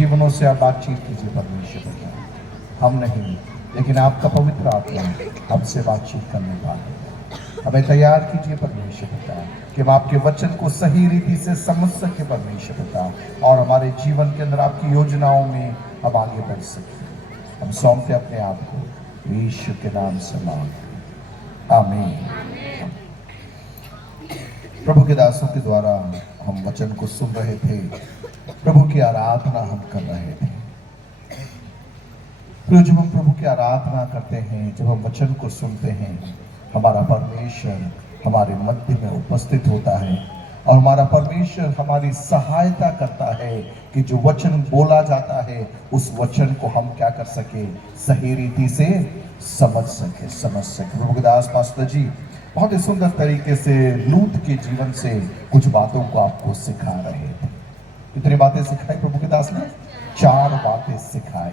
जीवनों से आप बातचीत कीजिए परमेश्वर पिता। हम नहीं, लेकिन आपका पवित्र आत्मा हमसे बातचीत करने वाले हैं। हमें तैयार कीजिए परमेश्वर पिता कि हम आपके वचन को सही रीति से समझ सके परमेश्वर पिता, और हमारे जीवन के अंदर आपकी योजनाओं में हम आगे बढ़ सके। हम सौंपते अपने आप को यीशु के नाम से मांगते, आमीन। प्रभु के दासों के द्वारा हम वचन को सुन रहे थे, प्रभु की आराधना हम कर रहे थे। फिर जब हम प्रभु की आराधना करते हैं, जब हम वचन को सुनते हैं, हमारा परमेश्वर हमारे मध्य में उपस्थित होता है और हमारा परमेश्वर हमारी सहायता करता है कि जो वचन बोला जाता है उस वचन को हम क्या कर सके, सही रीति से समझ सके। प्रभु के दास पास्टर जी बहुत ही सुंदर तरीके से लूत के जीवन से कुछ बातों को आपको सिखा रहे थे। कितनी बातें सिखाई प्रभु के दास ने? 4 बातें सिखाई,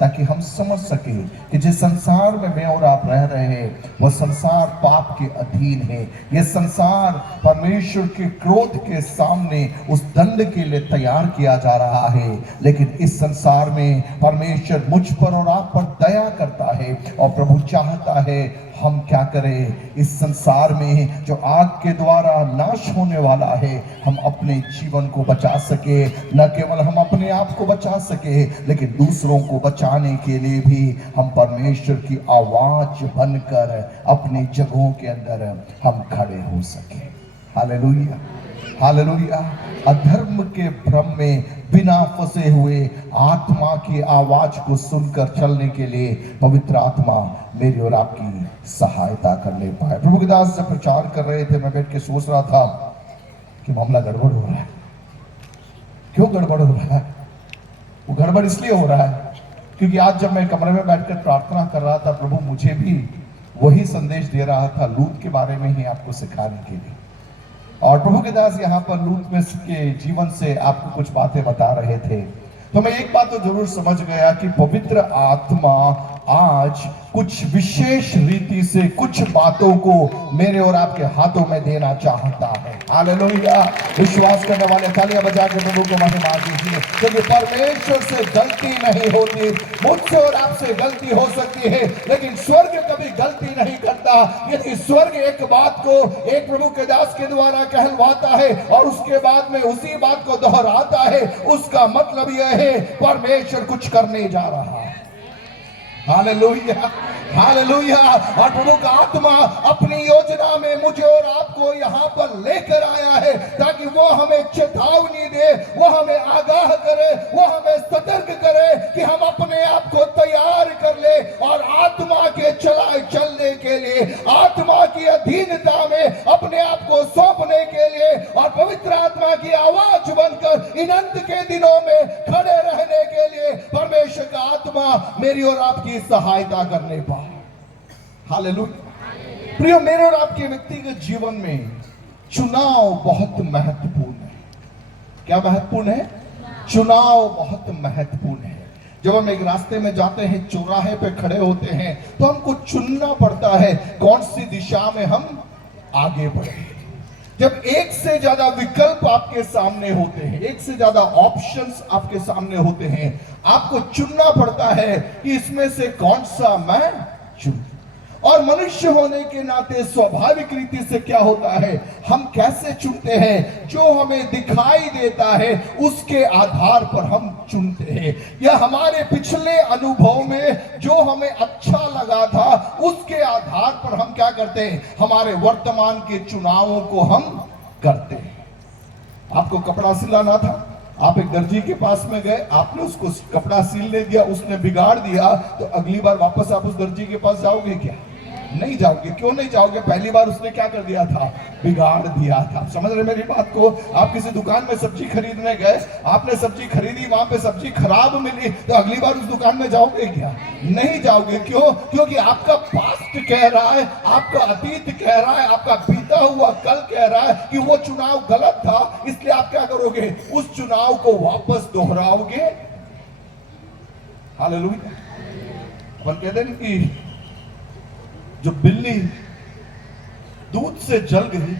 ताकि हम समझ सके कि जिस संसार में मैं और आप रह रहे हैं वह संसार पाप के अधीन है। यह संसार परमेश्वर के क्रोध के सामने उस दंड के लिए तैयार किया जा रहा है, लेकिन इस संसार में परमेश्वर मुझ पर और आप पर दया करता है और प्रभु चाहता है हम क्या करें, इस संसार में जो आग के द्वारा नाश होने वाला है हम अपने जीवन को बचा सके। न केवल हम अपने आप को बचा सके, लेकिन दूसरों को बचाने के लिए भी हम परमेश्वर की आवाज बनकर अपनी जगहों के अंदर हम खड़े हो सके। Hallelujah, hallelujah. अधर्म के भ्रम में बिना फंसे हुए आत्मा की आवाज को सुनकर चलने के लिए पवित्र आत्मा मेरी और आपकी सहायता करने पाए। प्रभु के दास जब प्रचार कर रहे थे, मैं बैठ के सोच रहा था कि मामला गड़बड़ हो रहा है। क्यों गड़बड़ हो रहा है? वो गड़बड़ इसलिए हो रहा है क्योंकि आज जब मैं कमरे में बैठकर प्रार्थना कर रहा था, प्रभु मुझे भी वही संदेश दे रहा था लूत के बारे में ही आपको सिखाने के लिए। और प्रभु के दास यहाँ पर लूत में के जीवन से आपको कुछ बातें बता रहे थे। तो मैं एक बात तो जरूर समझ गया कि पवित्र आत्मा आज कुछ विशेष रीति से कुछ बातों को मेरे और आपके हाथों में देना चाहता है। हालेलुया। विश्वास करने वाले तालियां बजा के प्रभु को महिमा दीजिए, क्योंकि परमेश्वर से गलती नहीं होती। मुझसे और आपसे गलती हो सकती है, लेकिन स्वर्ग कभी गलती नहीं करता। यदि स्वर्ग एक बात को एक प्रभु के दास के द्वारा कहलवाता है और उसके बाद में उसी बात को दोहराता है, उसका मतलब यह है परमेश्वर कुछ करने जा रहा है। Hallelujah, hallelujah. और प्रभु का आत्मा अपनी योजना में मुझे और आपको यहाँ पर लेकर आया है ताकि वो हमें चेतावनी दे, वो हमें आगाह करे, वो हमें सतर्क करे कि हम अपने आप को तैयार कर ले और आत्मा के चलने के लिए, आत्मा की अधीनता में अपने आप को सौंपने के लिए और पवित्र आत्मा की आवाज बनकर इन अंत के दिनों में खड़े रहने के लिए परमेश्वर का आत्मा मेरी और आपकी सहायता करने पाए। हालेलुया। प्रिय, मेरे और आपके व्यक्तिगत जीवन में चुनाव बहुत महत्वपूर्ण है। क्या महत्वपूर्ण है? चुनाव बहुत महत्वपूर्ण है। जब हम एक रास्ते में जाते हैं, चौराहे पे खड़े होते हैं, तो हमको चुनना पड़ता है कौन सी दिशा में हम आगे बढ़े। जब एक से ज्यादा विकल्प आपके सामने होते हैं, एक से ज्यादा ऑप्शंस आपके सामने होते हैं, आपको चुनना पड़ता है कि इसमें से कौन सा मैं चुनूं। और मनुष्य होने के नाते स्वाभाविक रीति से क्या होता है, हम कैसे चुनते हैं? जो हमें दिखाई देता है उसके आधार पर हम चुनते हैं, या हमारे पिछले अनुभव में जो हमें अच्छा लगा था उसके आधार पर हम क्या करते हैं, हमारे वर्तमान के चुनावों को हम करते हैं। आपको कपड़ा सिलाना था, आप एक दर्जी के पास में गए, आपने उसको कपड़ा सिलने दिया, उसने बिगाड़ दिया, तो अगली बार वापस आप उस दर्जी के पास जाओगे क्या? नहीं जाओगे। क्यों नहीं जाओगे? पहली बार उसने क्या कर दिया था? बिगाड़ दिया था। समझ रहे मेरी बात को? आप किसी दुकान में सब्जी खरीदने गए, आपने सब्जी खरीदी, वहां पे सब्जी खराब मिली, तो अगली बार उस दुकान में जाओगे क्या? नहीं जाओगे। क्यों? क्योंकि आपका पास्ट कह रहा है, आपका अतीत कह रहा है, आपका बीता हुआ कल कह रहा है कि वो चुनाव गलत था, इसलिए आप क्या करोगे? उस चुनाव को वापस दोहराओगे। हालेलुया। अपन कहते हैं कि जो बिल्ली दूध से जल गई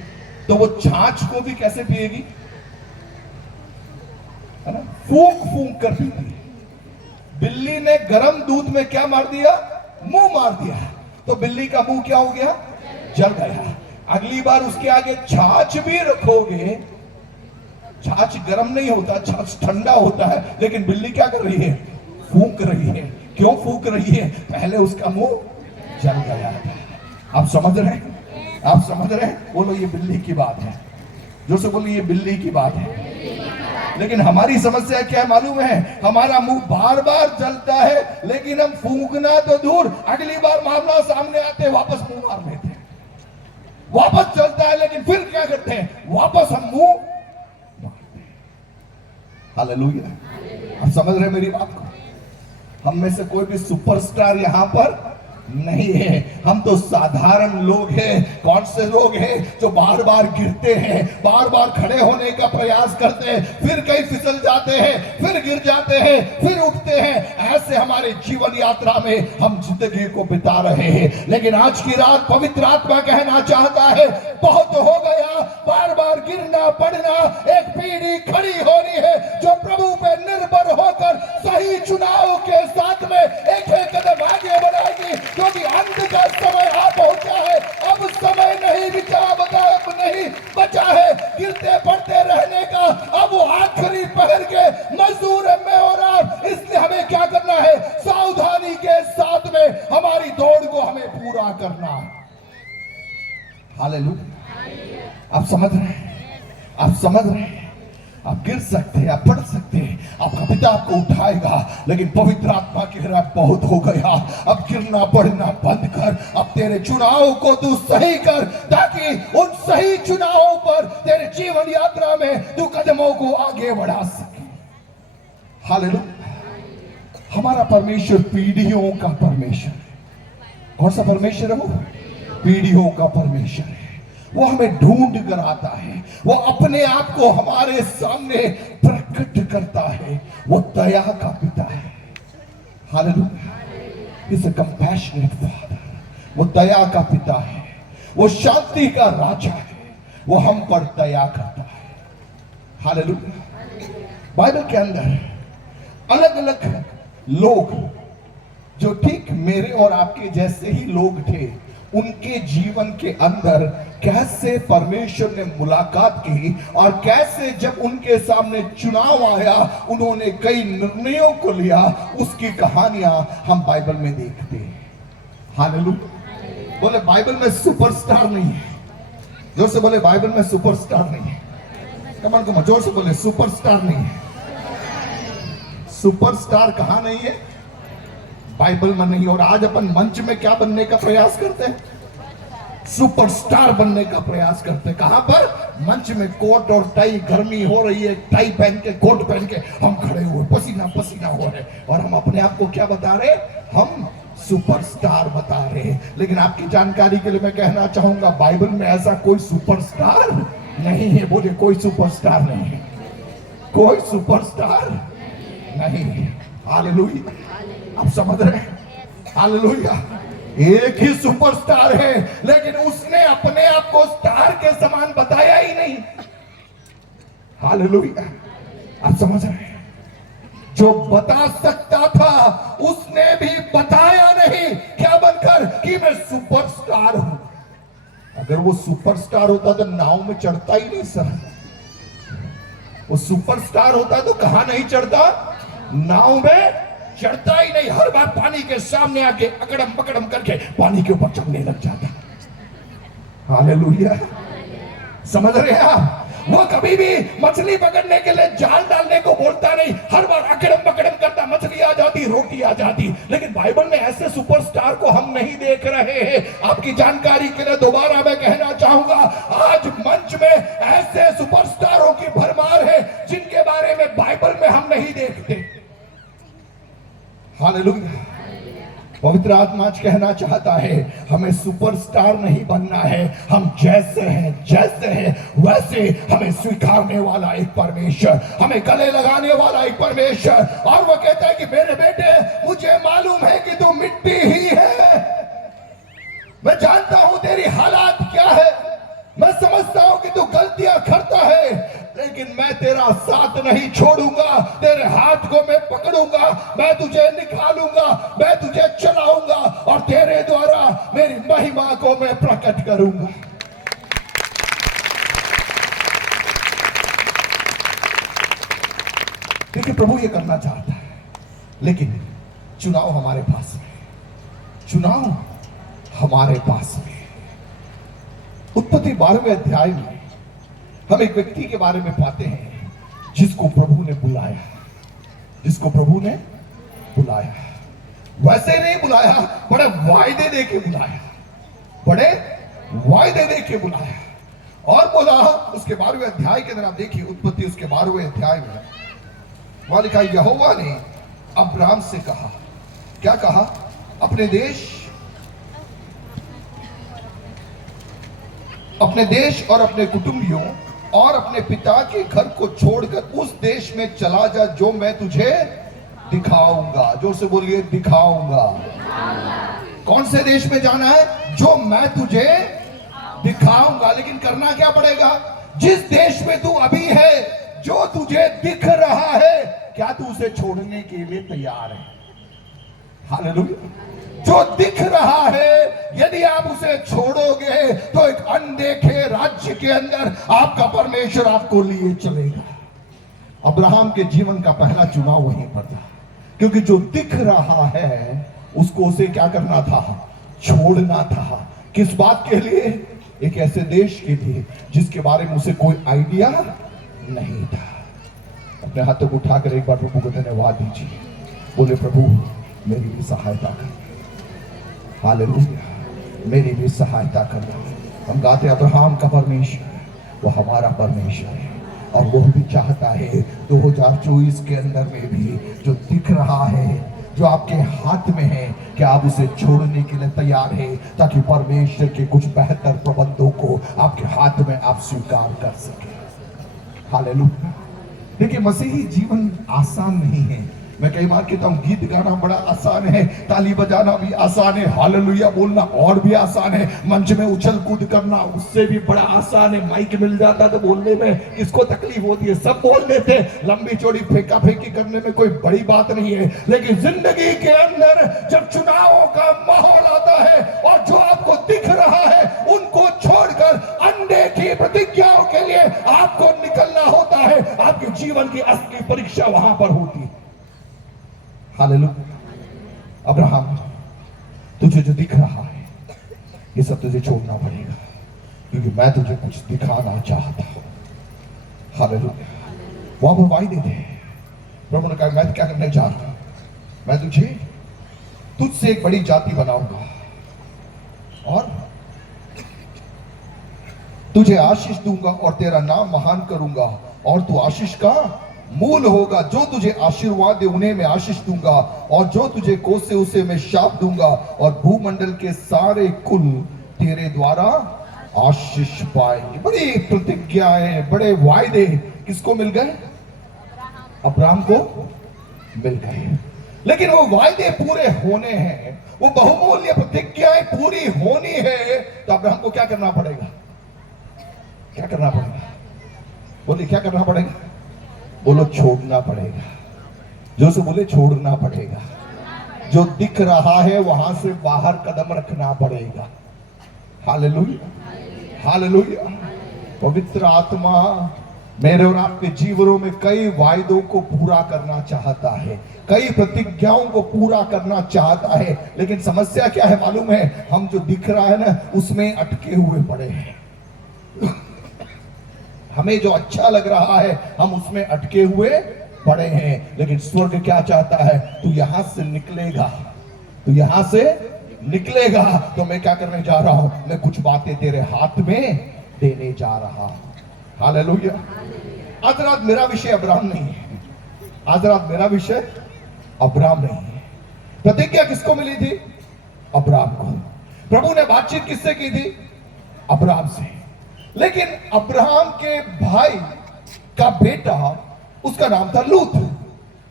तो वो छाछ को भी कैसे पिएगी? है ना, फूंक फूंक कर पीती। बिल्ली ने गर्म दूध में क्या मार दिया? मुंह मार दिया, तो बिल्ली का मुंह क्या हो गया? जल गया। अगली बार उसके आगे छाछ भी रखोगे, छाछ गर्म नहीं होता, छाछ ठंडा होता है, लेकिन बिल्ली क्या कर रही है? फूंक रही है। क्यों फूंक रही है? पहले उसका मुंह जल गया था। आप समझ रहे हैं? आप समझ रहे हैं? बोलो ये बिल्ली की बात है। जो से बोलो ये बिल्ली की बात है। लेकिन हमारी समस्या क्या है मालूम है? हमारा मुंह बार बार जलता है, लेकिन हम फूंकना तो दूर, अगली बार मामला सामने आते वापस मुंह मार लेते हैं। वापस चलता है, लेकिन फिर क्या करते हैं? वापस हम मुंह मारते हैं। हालेलुया। आप समझ रहे मेरी बात को? हम में से कोई भी सुपरस्टार यहां पर नहीं है। हम तो साधारण लोग हैं। कौन से लोग हैं? जो बार बार गिरते हैं, बार बार खड़े होने का प्रयास करते हैं, फिर कहीं फिसल जाते हैं, फिर गिर जाते हैं, फिर उठते हैं। ऐसे हमारे जीवन यात्रा में हम जिंदगी को बिता रहे हैं। लेकिन आज की रात पवित्र आत्मा कहना चाहता है, बहुत हो गया बार बार गिरना पड़ना। एक पीढ़ी खड़ी होनी है जो प्रभु पे निर्भर होकर सही चुनाव के साथ में एक एक कदम आगे बढ़ाएगी, क्योंकि अंत का समय आ पहुंचा है। अब समय नहीं बचा है गिरते पड़ते रहने का। अब वो आखिरी पहर के मजदूर है मैं और आप। इसलिए हमें क्या करना है? सावधानी के साथ में हमारी दौड़ को हमें पूरा करना है। हालेलुया। आप समझ रहे हैं? आप समझ रहे हैं? आप गिर सकते हैं, आप पढ़ सकते हैं, आपका पिता आपको उठाएगा, लेकिन पवित्र आत्मा कह रहा है बहुत हो गया, अब गिरना पड़ना बंद कर। अब तेरे चुनाव को तू सही कर, ताकि उन सही चुनावों पर तेरे जीवन यात्रा में तू कदमों को आगे बढ़ा सके। हालेलुया। हमारा परमेश्वर पीढ़ियों का परमेश्वर है। कौन सा परमेश्वर है वो? पीढ़ियों का परमेश्वर है। वो हमें ढूंढ कर आता है, वो अपने आप को हमारे सामने प्रकट करता है। वो दया का पिता है। Hallelujah. Is a compassionate father. वो दया का पिता है, वो शांति का राजा है, वो हम पर दया करता है। हालेलुया। बाइबल के अंदर अलग अलग लोग जो ठीक मेरे और आपके जैसे ही लोग थे, उनके जीवन के अंदर कैसे परमेश्वर ने मुलाकात की और कैसे जब उनके सामने चुनाव आया उन्होंने कई निर्णयों को लिया, उसकी कहानियां हम बाइबल में देखते हैं। हालेलुया। बोले बाइबल में सुपरस्टार नहीं है। जोर से बोले बाइबल में सुपरस्टार नहीं है। कमान को जोर से बोले सुपरस्टार नहीं है। सुपरस्टार कहां नहीं है? बाइबल में नहीं। और आज अपन मंच में क्या बनने का प्रयास करते हैं? सुपरस्टार बनने का प्रयास करते हैं। कहां पर? मंच में कोट और टाई, गर्मी हो रही है, टाई पहन के कोट पहन के हम खड़े हुए, पसीना पसीना हो रहे, और हम अपने आप को क्या बता रहे? हम सुपरस्टार बता रहे हैं। लेकिन आपकी जानकारी के लिए मैं कहना चाहूंगा, बाइबल में ऐसा कोई सुपरस्टार नहीं है। बोले कोई सुपरस्टार नहीं है। कोई सुपरस्टार नहीं है। हालेलुया। आप समझ रहे हैं? हालेलुया। एक ही सुपरस्टार है, लेकिन उसने अपने आप को स्टार के समान बताया ही नहीं। हालेलुया। आप समझ रहे हैं? जो बता सकता था उसने भी बताया नहीं। क्या बनकर? कि मैं सुपरस्टार हूं। अगर वो सुपरस्टार होता तो नाव में चढ़ता ही नहीं सर। वो सुपरस्टार होता तो कहां नहीं चढ़ता? नाव में चढ़ता ही नहीं। हर बार पानी के सामने आके अकड़म पकड़म करके पानी के ऊपर चढ़ने लग जाता। हालेलुया। समझ रहे हैं आप? वो कभी भी मछली पकड़ने के लिए जाल डालने को बोलता नहीं। हर बार अकड़म पकड़म करता, मछली आ जाती, रोटी आ जाती। लेकिन बाइबल में ऐसे सुपरस्टार को हम नहीं देख रहे हैं। आपकी जानकारी के लिए दोबारा मैं कहना चाहूंगा, आज मंच में ऐसे सुपरस्टारों की भरमार है जिनके बारे में बाइबल में हम नहीं देखते। हालेलुया। पवित्र आत्मा आज कहना चाहता है, हमें सुपरस्टार नहीं बनना है। हम जैसे हैं वैसे हमें स्वीकारने वाला एक परमेश्वर, हमें गले लगाने वाला एक परमेश्वर। और वो कहता है कि मेरे बेटे, मुझे मालूम है कि तू मिट्टी ही है। मैं जानता हूं तेरी हालात क्या है, मैं समझता हूं कि तू गलतियां करता है, लेकिन मैं तेरा साथ नहीं छोड़ूंगा, तेरे हाथ को मैं पकड़ूंगा, मैं तुझे निकालूंगा, मैं तुझे चलाऊंगा और तेरे द्वारा मेरी महिमा को मैं प्रकट करूंगा। देखिए, प्रभु ये करना चाहता है, लेकिन चुनाव हमारे पास में, चुनाव हमारे पास में। उत्पत्ति 12वें अध्याय में हम एक व्यक्ति के बारे में पाते हैं जिसको प्रभु ने बुलाया, जिसको प्रभु ने बुलाया। वैसे नहीं बुलाया, बड़े वायदे दे के बुलाया, बड़े वायदे दे के बुलाया और बोला। उसके 12वें अध्याय के अंदर आप देखिए, उत्पत्ति उसके 12वें अध्याय में वहां लिखा, यहोवा ने अब्राम से कहा, क्या कहा? अपने देश और अपने कुटुंबियों और अपने पिता के घर को छोड़कर उस देश में चला जा जो मैं तुझे दिखाऊंगा। जोर से बोलिए, दिखाऊंगा। कौन से देश में जाना है? जो मैं तुझे दिखाऊंगा। लेकिन करना क्या पड़ेगा? जिस देश में तू अभी है, जो तुझे दिख रहा है, क्या तू उसे छोड़ने के लिए तैयार है? हालेलुया। जो दिख रहा है, यदि आप उसे छोड़ोगे तो एक अनदेखे राज्य के अंदर आपका परमेश्वर आपको लिए चलेगा। अब्राहम के जीवन का पहला चुनाव वहीं पर था, क्योंकि जो दिख रहा है उसको उसे क्या करना था? छोड़ना था। किस बात के लिए? एक ऐसे देश के लिए जिसके बारे में उसे कोई आइडिया नहीं था। अपने हाथों को उठाकर एक बार प्रभु को धन्यवाद दीजिए। बोले, प्रभु मेरी भी सहायता कर। हालेलुया, मेरी भी सहायता करना। हम गाते, अब्राहम का परमेश्वर वो हमारा परमेश्वर है और वो भी चाहता है 2024 के अंदर में भी जो दिख रहा है, जो आपके हाथ में है, क्या आप उसे छोड़ने के लिए तैयार है, ताकि परमेश्वर के कुछ बेहतर प्रबंधों को आपके हाथ में आप स्वीकार कर सके। हालेलुया। देखिए, मसीही जीवन आसान नहीं है। मैं कई बार कहता हूँ, गीत गाना बड़ा आसान है, ताली बजाना भी आसान है, हालेलुया बोलना और भी आसान है, मंच में उछल कूद करना उससे भी बड़ा आसान है। माइक मिल जाता तो बोलने में किसको तकलीफ होती है? सब बोल लेते। लंबी चौड़ी फेंका फेंकी करने में कोई बड़ी बात नहीं है। लेकिन जिंदगी के अंदर जब चुनावों का माहौल आता है और जो आपको दिख रहा है उनको छोड़कर अनदेखी प्रतिज्ञाओं के लिए आपको निकलना होता है, आपके जीवन की असली परीक्षा वहां पर होती है। हालेलुया। अब्राहम, तुझे जो दिख रहा है ये सब तुझे छोड़ना पड़ेगा, क्योंकि मैं तुझे कुछ दिखाना चाहता हूं। हालेलुया। वहां पर वायदे थे। प्रभु ने कहा, मैं क्या करने जा रहा हूं? मैं तुझसे एक बड़ी जाति बनाऊंगा और तुझे आशीष दूंगा और तेरा नाम महान करूंगा और तू आशीष का मूल होगा। जो तुझे आशीर्वाद दे उन्हें मैं आशीष दूंगा और जो तुझे कोसे उसे मैं शाप दूंगा और भूमंडल के सारे कुल तेरे द्वारा आशीष पाएंगे। बड़ी प्रतिज्ञाएं, बड़े वायदे किसको मिल गए? अब्राहम को मिल गए। लेकिन वो वायदे पूरे होने हैं, वो बहुमूल्य प्रतिज्ञाएं पूरी होनी है, तो अब्राहम को क्या करना पड़ेगा? क्या करना पड़ेगा? बोलिए, क्या करना पड़ेगा? बोलो, छोड़ना पड़ेगा। जो से बोले, छोड़ना पड़ेगा। जो दिख रहा है वहां से बाहर कदम रखना पड़ेगा। Hallelujah, hallelujah. पवित्र आत्मा मेरे और आपके जीवनों में कई वायदों को पूरा करना चाहता है, कई प्रतिज्ञाओं को पूरा करना चाहता है। लेकिन समस्या क्या है मालूम है? हम जो दिख रहा है ना उसमें अटके हुए पड़े हैं। हमें जो अच्छा लग रहा है हम उसमें अटके हुए पड़े हैं। लेकिन स्वर्ग क्या चाहता है? तू यहां से निकलेगा, तू यहां से निकलेगा तो मैं क्या करने जा रहा हूं? मैं कुछ बातें तेरे हाथ में देने जा रहा हूं। हालेलुया। आज रात मेरा विषय अब्राहम नहीं है, आज रात मेरा विषय अब्राहम नहीं है। प्रतिज्ञा किसको मिली थी? अब्राहम को। प्रभु ने बातचीत किससे की थी? अब्राहम से। लेकिन अब्राहम के भाई का बेटा, उसका नाम था लूत।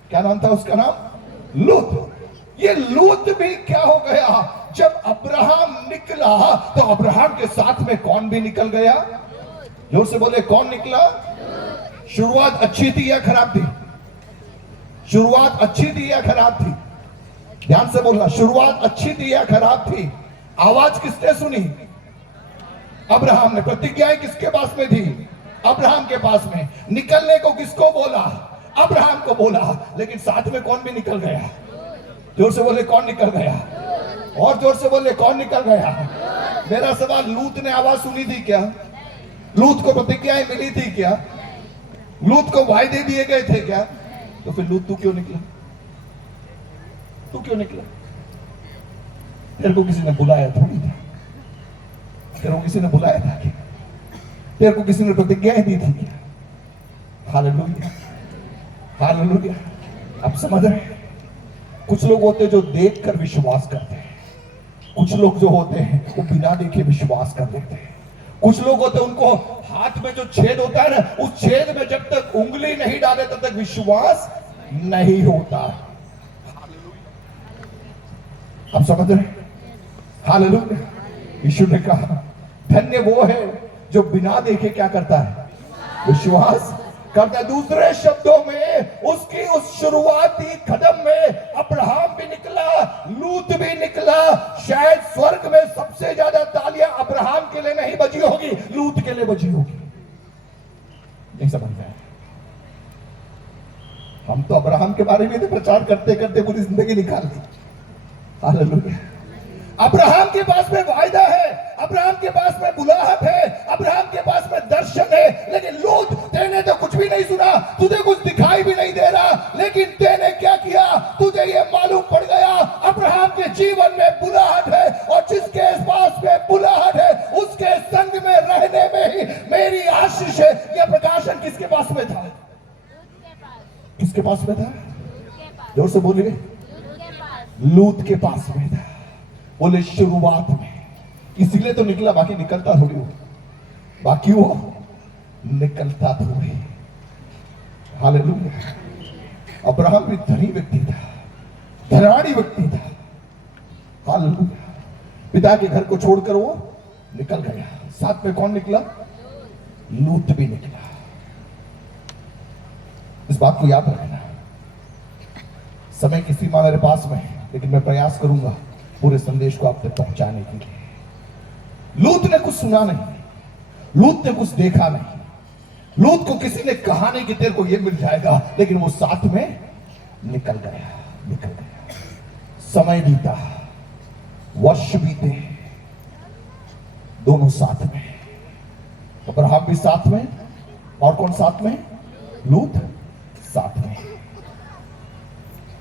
क्या नाम था उसका? नाम लूत। ये लूत भी क्या हो गया? जब अब्राहम निकला तो अब्राहम के साथ में कौन भी निकल गया? जोर से बोले, कौन निकला? शुरुआत अच्छी थी या खराब थी? शुरुआत अच्छी थी या खराब थी? ध्यान से बोलना, शुरुआत अच्छी थी या खराब थी? आवाज किसने सुनी? अब्राहम ने। प्रतिज्ञाएं किसके पास में थी? अब्राहम के पास में। निकलने को किसको बोला? अब्राहम को बोला। लेकिन साथ में कौन भी निकल गया? जोर से बोले, कौन निकल गया? और जोर से बोले, कौन निकल गया? मेरा सवाल, लूत ने आवाज सुनी थी क्या? लूत को प्रतिज्ञाएं मिली थी क्या? लूत को वायदे दिए गए थे क्या? तो फिर लूत तू क्यों निकला? तू क्यों निकला? तेरे को किसी ने बुलाया थोड़ी था। तेरे को किसी ने बुलाया था क्या? तेरे को किसी ने प्रतिज्ञाएं दी थी क्या? Hallelujah, hallelujah. आप समझ रहे हैं? कुछ लोग होते हैं जो देखकर विश्वास करते हैं। कुछ लोग जो होते हैं वो बिना देखे विश्वास कर देते हैं। कुछ लोग होते हैं उनको हाथ में जो छेद होता है ना, उस छेद में जब तक उंगली नहीं डाले तब तक विश्वास नहीं होता। आप समझ रहे हैं? हालेलुया। यीशु ने कहा, धन्य वो है जो बिना देखे क्या करता है? विश्वास करता है। दूसरे शब्दों में उसकी उस शुरुआती कदम में अब्राहम भी निकला, लूत भी निकला। शायद स्वर्ग में सबसे ज्यादा तालियां अब्राहम के लिए नहीं बजी होगी, लूत के लिए बजी होगी। नहीं समझ में? हम तो अब्राहम के बारे में तो प्रचार करते करते पूरी जिंदगी निकाल दी। हालेलुया। अब्राहम के पास में वायदा है, अब्राहम के पास में बुलाहट है, अब्राहम के पास में दर्शन है। लेकिन लूत, तेने तो कुछ भी नहीं सुना, तुझे कुछ दिखाई भी नहीं दे रहा। लेकिन तेने क्या किया? तुझे ये मालूम पड़ गया अब्राहम के जीवन में बुलाहट है, और जिसके पास में बुलाहट है उसके संग में रहने में ही मेरी आशीष है। यह प्रकाशन किसके पास में था? किसके पास में था? जोर से बोलिए। लूत के पास में था। बोले शुरुआत में। इसलिए तो निकला, बाकी निकलता थोड़ी वो, बाकी वो निकलता थोड़ी। हालेलुया। अब्राहम भी धनी व्यक्ति था, धनाढ़ी व्यक्ति था। हालेलुया। पिता के घर को छोड़कर वो निकल गया। साथ में कौन निकला? लूत भी निकला। इस बात को याद रखना। समय की सीमा मेरे पास में है, लेकिन मैं प्रयास करूंगा पूरे संदेश को आप तक पहुंचाने के लिए। लूत ने कुछ सुना नहीं, लूत ने कुछ देखा नहीं, लूत को किसी ने कहा नहीं कि तेरे को ये मिल जाएगा, लेकिन वो साथ में निकल गया, निकल गया। समय बीता, वर्ष बीते, दोनों साथ में। अब्राहम भी साथ में, और कौन साथ में? लूत साथ में।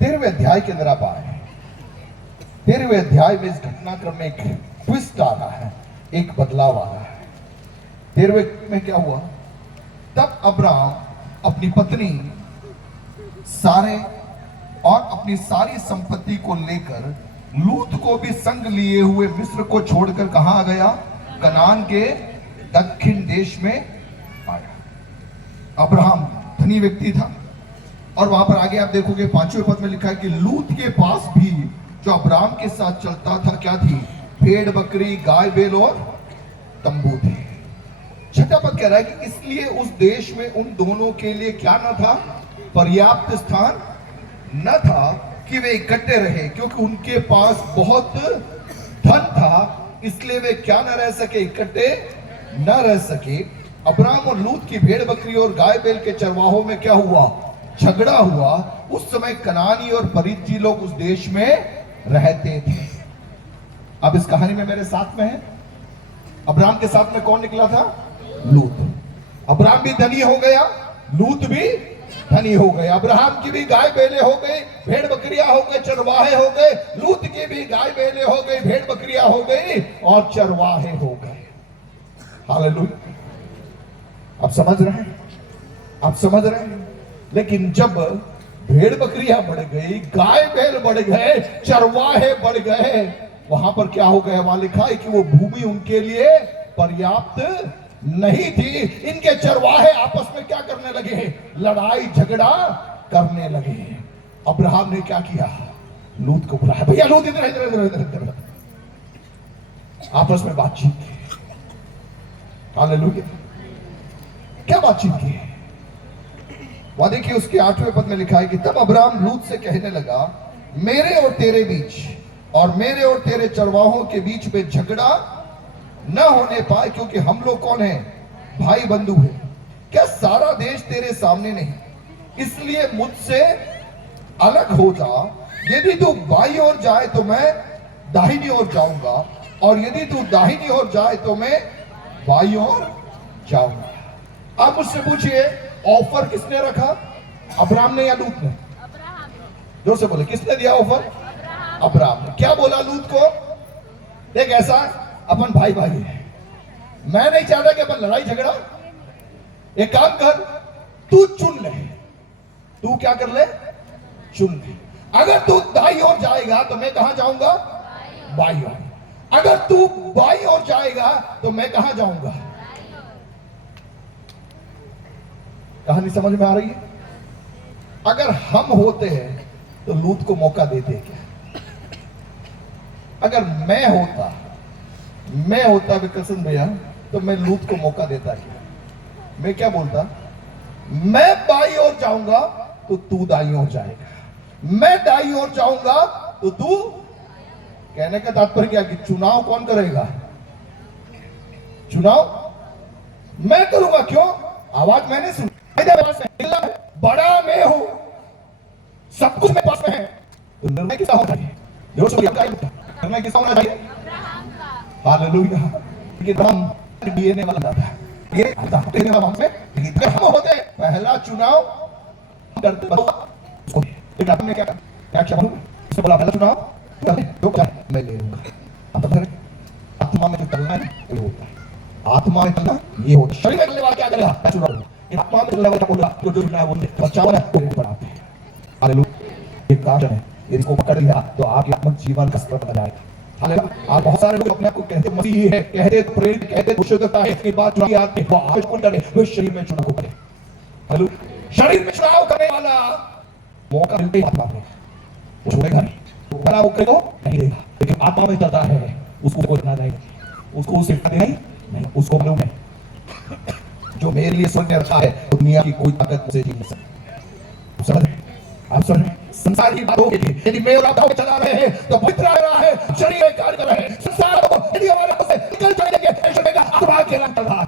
13वें अध्याय के अंदर आप आए। 13वें अध्याय में इस घटनाक्रम में एक ट्विस्ट आ रहा है, एक बदलाव आ रहा है। 13वें में क्या हुआ? तब अब्राहम अपनी पत्नी सारे और अपनी सारी संपत्ति को लेकर लूत को भी संग लिए हुए मिस्र को छोड़कर कहां आ गया? कनान के दक्षिण देश में आया। अब्राहम धनी व्यक्ति था, और वहां पर आगे आप देखोगे 5वें पद में लिखा है कि लूत के पास भी जो अब्राहम के साथ चलता था क्या थी? भेड़ बकरी, गाय बैल और तंबू थे। 6वां पद कह रहा है कि इसलिए उस देश में उन दोनों के लिए क्या न था? पर्याप्त स्थान न था कि वे इकट्ठे रहे, क्योंकि उनके पास बहुत धन था, इसलिए वे क्या न रह सके? इकट्ठे न रह सके। अब्राहम और लूत की भेड़ बकरी और गाय बैल के चरवाहों में क्या हुआ? झगड़ा हुआ। उस समय कनानी और परिज्जी लोग उस देश में रहते थे। अब इस कहानी में मेरे साथ में है, अब्राहम के साथ में कौन निकला था? लूत। अब्राहम भी धनी हो गया, लूत भी धनी हो गए। अब्राहम की भी गाय बैले हो गई, भेड़ बकरियां हो गए, चरवाहे हो गए। लूत की भी गाय बैले हो गई, भेड़ बकरियां हो गई और चरवाहे हो गए। हालेलुया। आप समझ रहे हैं? आप समझ रहे हैं? लेकिन जब भेड़ बकरियां बढ़ गई, गाय बैल बढ़ गए, चरवाहे बढ़ गए, वहां पर क्या हो गया? वहां लिखा है कि वो भूमि उनके लिए पर्याप्त नहीं थी। इनके चरवाहे आपस में क्या करने लगे? लड़ाई झगड़ा करने लगे। अब्राहम ने क्या किया? लूत को बुलाया, भैया लूत इधर इधर इधर इधर इधर। आपस में बातचीत की। हालेलुया। क्या बातचीत की? वहां देखिए उसके 8वें पद में लिखा है कि तब अब्राम लूत से कहने लगा, मेरे और तेरे बीच और मेरे और तेरे चरवाहों के बीच में झगड़ा न होने पाए, क्योंकि हम लोग कौन है? भाई बंधु है। क्या सारा देश तेरे सामने नहीं? इसलिए मुझसे अलग हो जा। यदि तू बाईं ओर जाए तो मैं दाहिनी ओर जाऊंगा, और यदि तू दाहिनी ओर जाए तो मैं बाईं ओर जाऊंगा। अब मुझसे पूछिए, ऑफर किसने रखा? अब्राम ने या लूत ने? जोर से बोले, किसने दिया ऑफर? अब्राम ने। क्या बोला लूत को? देख, ऐसा अपन भाई भाई है, मैं नहीं चाहता कि अपन लड़ाई झगड़ा। एक काम कर, तू चुन ले। तू क्या कर ले? चुन ले। अगर तू दाई ओर जाएगा तो मैं कहां जाऊंगा? बाई ओर। अगर तू बाई ओर जाएगा तो मैं कहां जाऊंगा? कहानी समझ में आ रही है? अगर हम होते हैं तो लूत को मौका देते क्या? अगर मैं होता विकर्षण भैया, तो मैं लूत को मौका देता क्या? मैं क्या बोलता? मैं बाई ओर जाऊंगा तो तू दाई ओर जाएगा, मैं दाई ओर जाऊंगा तो तू। कहने का तात्पर्य क्या कि चुनाव कौन करेगा? चुनाव मैं करूंगा। क्यों? आवाज मैंने सुनी, बड़ा मैं हूं, सब कुछ मेरे पास में है, तो निर्णय किसका होना चाहिए? निर्णय किसका होना चाहिए? हालेलुया। हम डीएनए वाला था, ये देने वाला हमसे, लेकिन हम होते पहला चुनाव करते हमने क्या क्या उसने बोला पहला चुनाव मैं ले लूंगा। आत्मा में जो चलना है वो होता है, आत्मा में चलना ये होता है। शरीर में चलने वाला क्या करेगा? चुनाव। आत्मा में चलने वाला बोला जो चुनाव है वो बचाव है, वो बढ़ाते हैं। हालेलुया। ये कार्य है, इसको पकड़ लिया तो आपके आत्मिक जीवन का स्तर बन जाएगा। हालेलुया। बहुत सारे लोग अपने आप को कहते मसीही है, कहते प्रेरित, कहते शुद्धता है, इसके बाद जो आते हैं वो आज कौन करे? वो शरीर में चुनाव करे। हालेलुया। शरीर में चुनाव करने वाला मौका मिलते ही आत्मा में वो छोड़ेगा नहीं, तो बड़ा वो करेगा नहीं देगा। लेकिन आत्मा में चलता है उसको कोई ना देगा, उसको सिखाते नहीं, उसको मालूम है जो मेरे लिए स्वर्ग में रखा है तो दुनिया की कोई ताकत मुझे नहीं मिल सकती। समझ? आप समझ? संसार की बातों के लिए यदि मैं और आप दाव चला रहे हैं तो पवित्र आ रहा है, शरीर में कार्य कर रहे हैं, संसार को यदि हमारे हाथ से निकल जाएंगे ऐसे का आत्मा के रंग चल रहा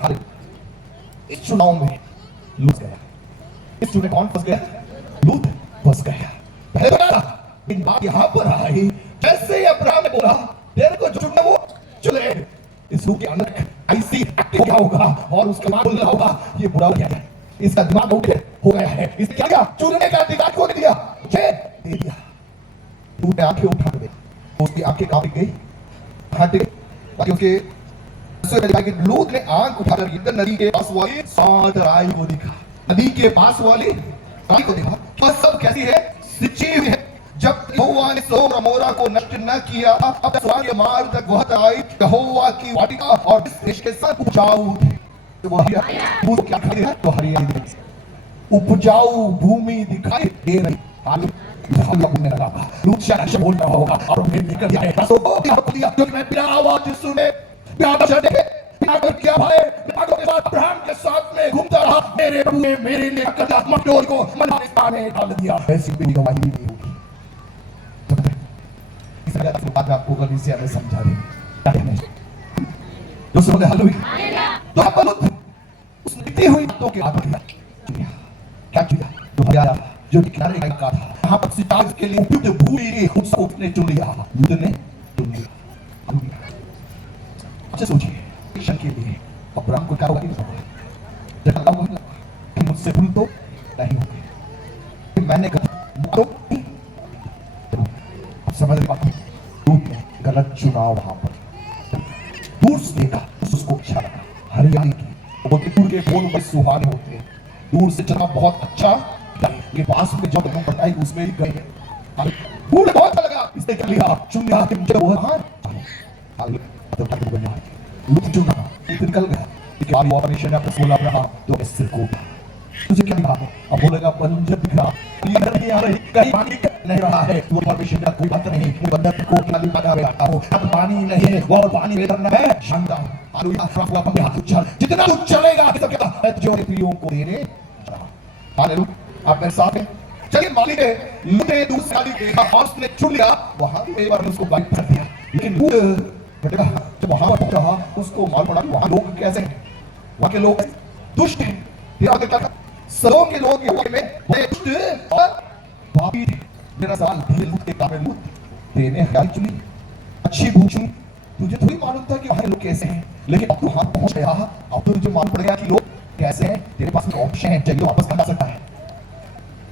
है। इस चुनाव में लूट गया। इस चुनाव कौन फंस गया? लूत फंस गया। पहले बताया, लेकिन बात यहां पर आई, जैसे ही अब्राहम ने बोला तेरे को जो चुनना वो चुने, इस रूह के अंदर ऐसी एक्टिव क्या होगा और उसके बाद बोलना होगा ये बुरा हो गया है, इसका दिमाग हो गया है, इसने क्या किया? चुनने का अधिकार को दिया, दे दिया। लूत ने आंखें उठा के देखी, उसकी आंखें कांप गई, हट गई, क्योंकि लूत ने आंख उठाकर नदी के पास वाली सात राई को देखा, नदी के पास वाली राई को देखा, वह सब कैसी है? सिंची हुई है। जब यहोवा ने सोदोम और अमोरा को नष्ट न किया, अब स्वर्ग मार्ग तक वह आई यहोवा की वाटिका और इस देश के सब उपजाऊ थे। वो क्या दिखाई दे रहा है? तो हरियाली, उपजाऊ भूमि दिखाई दे रही। बोलने लगा, लूत शायद बोल रहा होगा और मैं निकल जाए क्योंकि मैं बिना आवाज सुने क्या भाई के साथ अब्राहम के साथ में घूमता रहा, मेरे प्रभु ने मेरे लिए मकदूर को मनालिस्तान में डाल दिया। ऐसी भी गवाही नहीं होगी। इस बात आपको कभी से हमें समझा देंगे दोस्तों। बोले हालेलुया। तो अपन उस निकली हुई बातों के बाद क्या किया? जो हरियाणा जो किनारे का था, वहां पर सितार के लिए उपयुक्त भूमि को उसने चुन लिया, लूत ने चुन लिया। अच्छा सोचिए, क्षण के लिए अब्राहम को क्या होगा? मुझसे भूल तो नहीं होगी, मैंने तो समझ गलत चुनाव वहां पर दूर से देखा, उसको अच्छा लगा, हरियाली की, दूर के फूल बड़े सुहाने होते हैं, दूर से चलना बहुत अच्छा, ये पास में जब हम बताई उसमें ही गए, फूल बहुत अच्छा लगा, इसने कर लिया, चुन लिया कि मुझे वो चुना, निकल गया। ऑपरेशन आपको बोला रहा तो इससे को तुझे क्या दिखा? अब बोलेगा बंजर दिख रहा, नहीं आ रही, कहीं पानी नहीं रहा है, वो ऑपरेशन का कोई बात नहीं, वो बंदर को क्या लगा बैठा हो, अब पानी नहीं है, वो पानी में करना है, शानदार। हालेलुया। जितना तू चलेगा मैं तुझे प्रियों को देने, हालेलुया। आप मेरे साथ हैं? चलिए मालिक ने लूत ने दूसरी शादी देखा और उसने चुन लिया, वहां भी एक बार उसको बाइट कर दिया। लेकिन लूत बेटा जब वहां पर पहुंचा उसको मालूम पड़ा कि वहां लोग कैसे हैं, वहां के लोग दुष्ट हैं। फिर आगे क्या कहा? सदोम के लोग यहोवा में बड़े दुष्ट और पापी थे। मेरा सवाल है, लूत के काम में लूत तेने हयाई चुनी, अच्छी भूख चुनी, तुझे थोड़ी मालूम था कि वहां लोग कैसे हैं, लेकिन अब तू वहां पहुंच गया, अब तो तुझे मालूम पड़ गया कि लोग कैसे हैं। तेरे पास में ऑप्शन है, चाहिए वापस जा सकता है,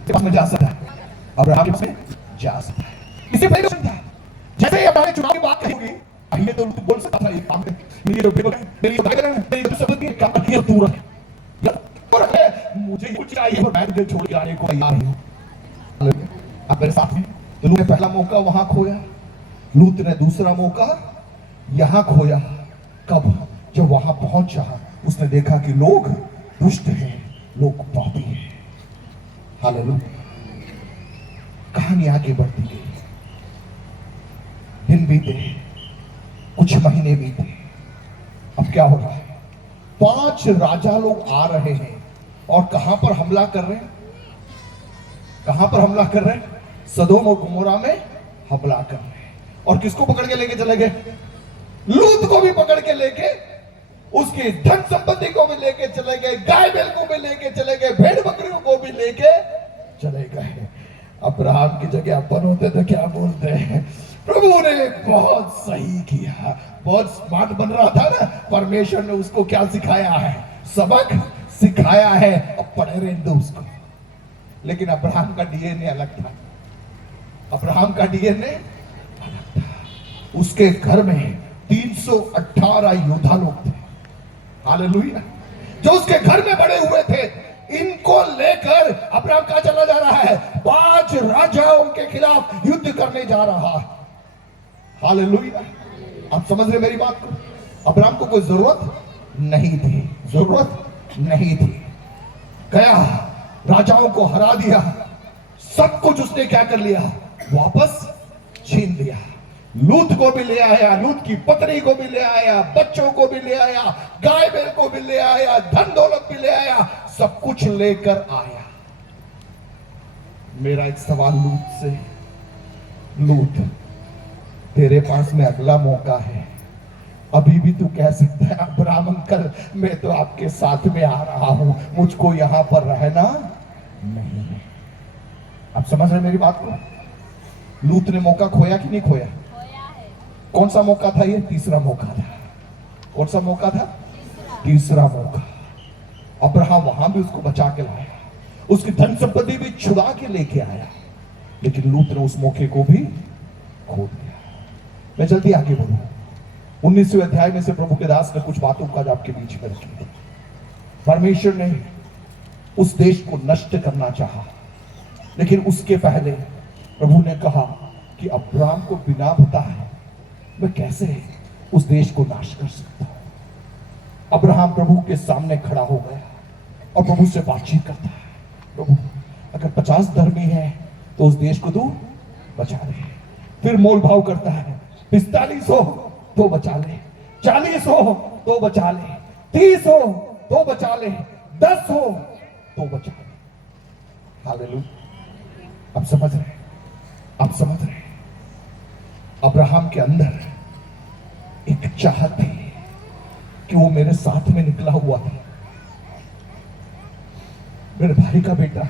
तेरे पास में जा सकता है, अब्राहम के पास में जा सकता है। इसी पहले ऑप्शन था। जैसे ही अब्राहम चुनाव की बात कहोगी, ये तो बोल सकता था, ये काम है मेरी तो मेरी तो सब की काम है तू रख, मुझे कुछ चाहिए और मैं तुझे छोड़ के आने को तैयार हूं। आप मेरे साथ में? तो लूत ने पहला मौका वहां खोया, लूत ने दूसरा मौका यहां खोया। कब? जब वहां पहुंचा उसने देखा कि लोग दुष्ट हैं, लोग पापी हैं। हालेलुया। कहानी आगे बढ़ती गई, दिन बीते, कुछ महीने बीते। अब क्या हो रहा है? 5 राजा लोग आ रहे हैं और कहां पर हमला कर रहे हैं? कहां पर हमला कर रहे हैं? सदोम और गुमोरा में हमला कर रहे हैं। और किसको पकड़ के लेके चले गए? लूत को भी पकड़ के लेके, उसकी धन संपत्ति को भी लेके चले गए, गाय बैल को भी लेके चले गए, भेड़ बकरियों को भी लेके चले गए। अब्राहम की जगह अपन होते तो क्या बोलते हैं? प्रभु ने बहुत सही किया, बहुत स्मार्ट बन रहा था ना, परमेश्वर ने उसको क्या सिखाया है? सबक सिखाया है, अब पढ़े रहने दो उसको। लेकिन अब्राहम का डीएनए अलग था, अब्राहम का डीएनए अलग था। उसके घर में 318 योद्धा लोग थे। हालेलुया। जो उसके घर में बड़े हुए थे, इनको लेकर अब्राहम कहां चला जा रहा है? 5 राजाओं के खिलाफ युद्ध करने जा रहा है। हालेलुया। आप समझ रहे मेरी बात को? अब्राहम को कोई जरूरत नहीं थी, जरूरत नहीं थी। गया, राजाओं को हरा दिया, सब कुछ उसने क्या कर लिया? वापस छीन लिया। लूत को भी ले आया, लूत की पत्नी को भी ले आया, बच्चों को भी ले आया, गाय बैल को भी ले आया, धन दौलत भी ले आया, सब कुछ लेकर आया। मेरा एक सवाल लूत से, लूत तेरे पास में अगला मौका है। अभी भी तू कह सकता है अब्राहम अंकल मैं तो आपके साथ में आ रहा हूं, मुझको यहां पर रहना नहीं है। आप समझ रहे मेरी बात को? लूत ने मौका खोया कि नहीं खोया? कौन सा मौका था ये? तीसरा मौका था। कौन सा मौका था? तीसरा मौका। अब्राहम वहां भी उसको बचा के लाया, उसकी धन संपत्ति भी छुड़ा के लेके आया, लेकिन लूत ने उस मौके को भी खो दिया। मैं जल्दी आगे बढ़ूं। 19वें अध्याय में से प्रभु के दास ने कुछ बातों का आपके बीच में रखी। परमेश्वर ने उस देश को नष्ट करना चाहा, लेकिन उसके पहले प्रभु ने कहा कि अब्राहम को बिना बताए मैं कैसे उस देश को नाश कर सकता हूं। अब्राहम प्रभु के सामने खड़ा हो गया और प्रभु से बातचीत करता है। प्रभु अगर 50 धर्मी है तो उस देश को तू बचा ले। फिर मोल भाव करता है, 45 हो तो बचा ले, 40 हो तो बचा ले, 30 हो तो बचा ले, 10 हो तो बचा ले। हालेलुया। आप समझ रहे? आप समझ रहे? अब्राहम के अंदर एक चाहत थी कि वो मेरे साथ में निकला हुआ था, मेरे भाई का बेटा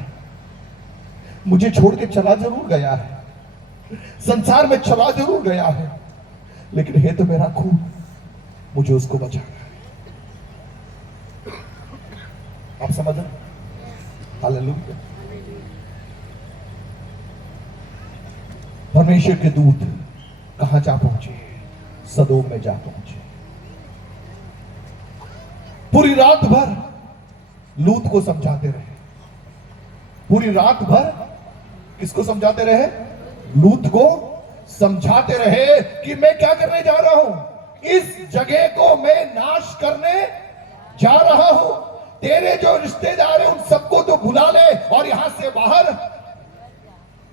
मुझे छोड़ के चला जरूर गया है, संसार में चला जरूर गया है, लेकिन है तो मेरा खून, मुझे उसको बचाना है। आप समझ रहे? हालेलुया। परमेश्वर के दूत कहां जा पहुंचे? सदोम में जा पहुंचे। पूरी रात भर लूत को समझाते रहे, पूरी रात भर किसको समझाते रहे? लूत को समझाते रहे कि मैं क्या करने जा रहा हूं, इस जगह को मैं नाश करने जा रहा हूं। तेरे जो रिश्तेदार हैं उन सबको तो बुला ले और यहां से बाहर।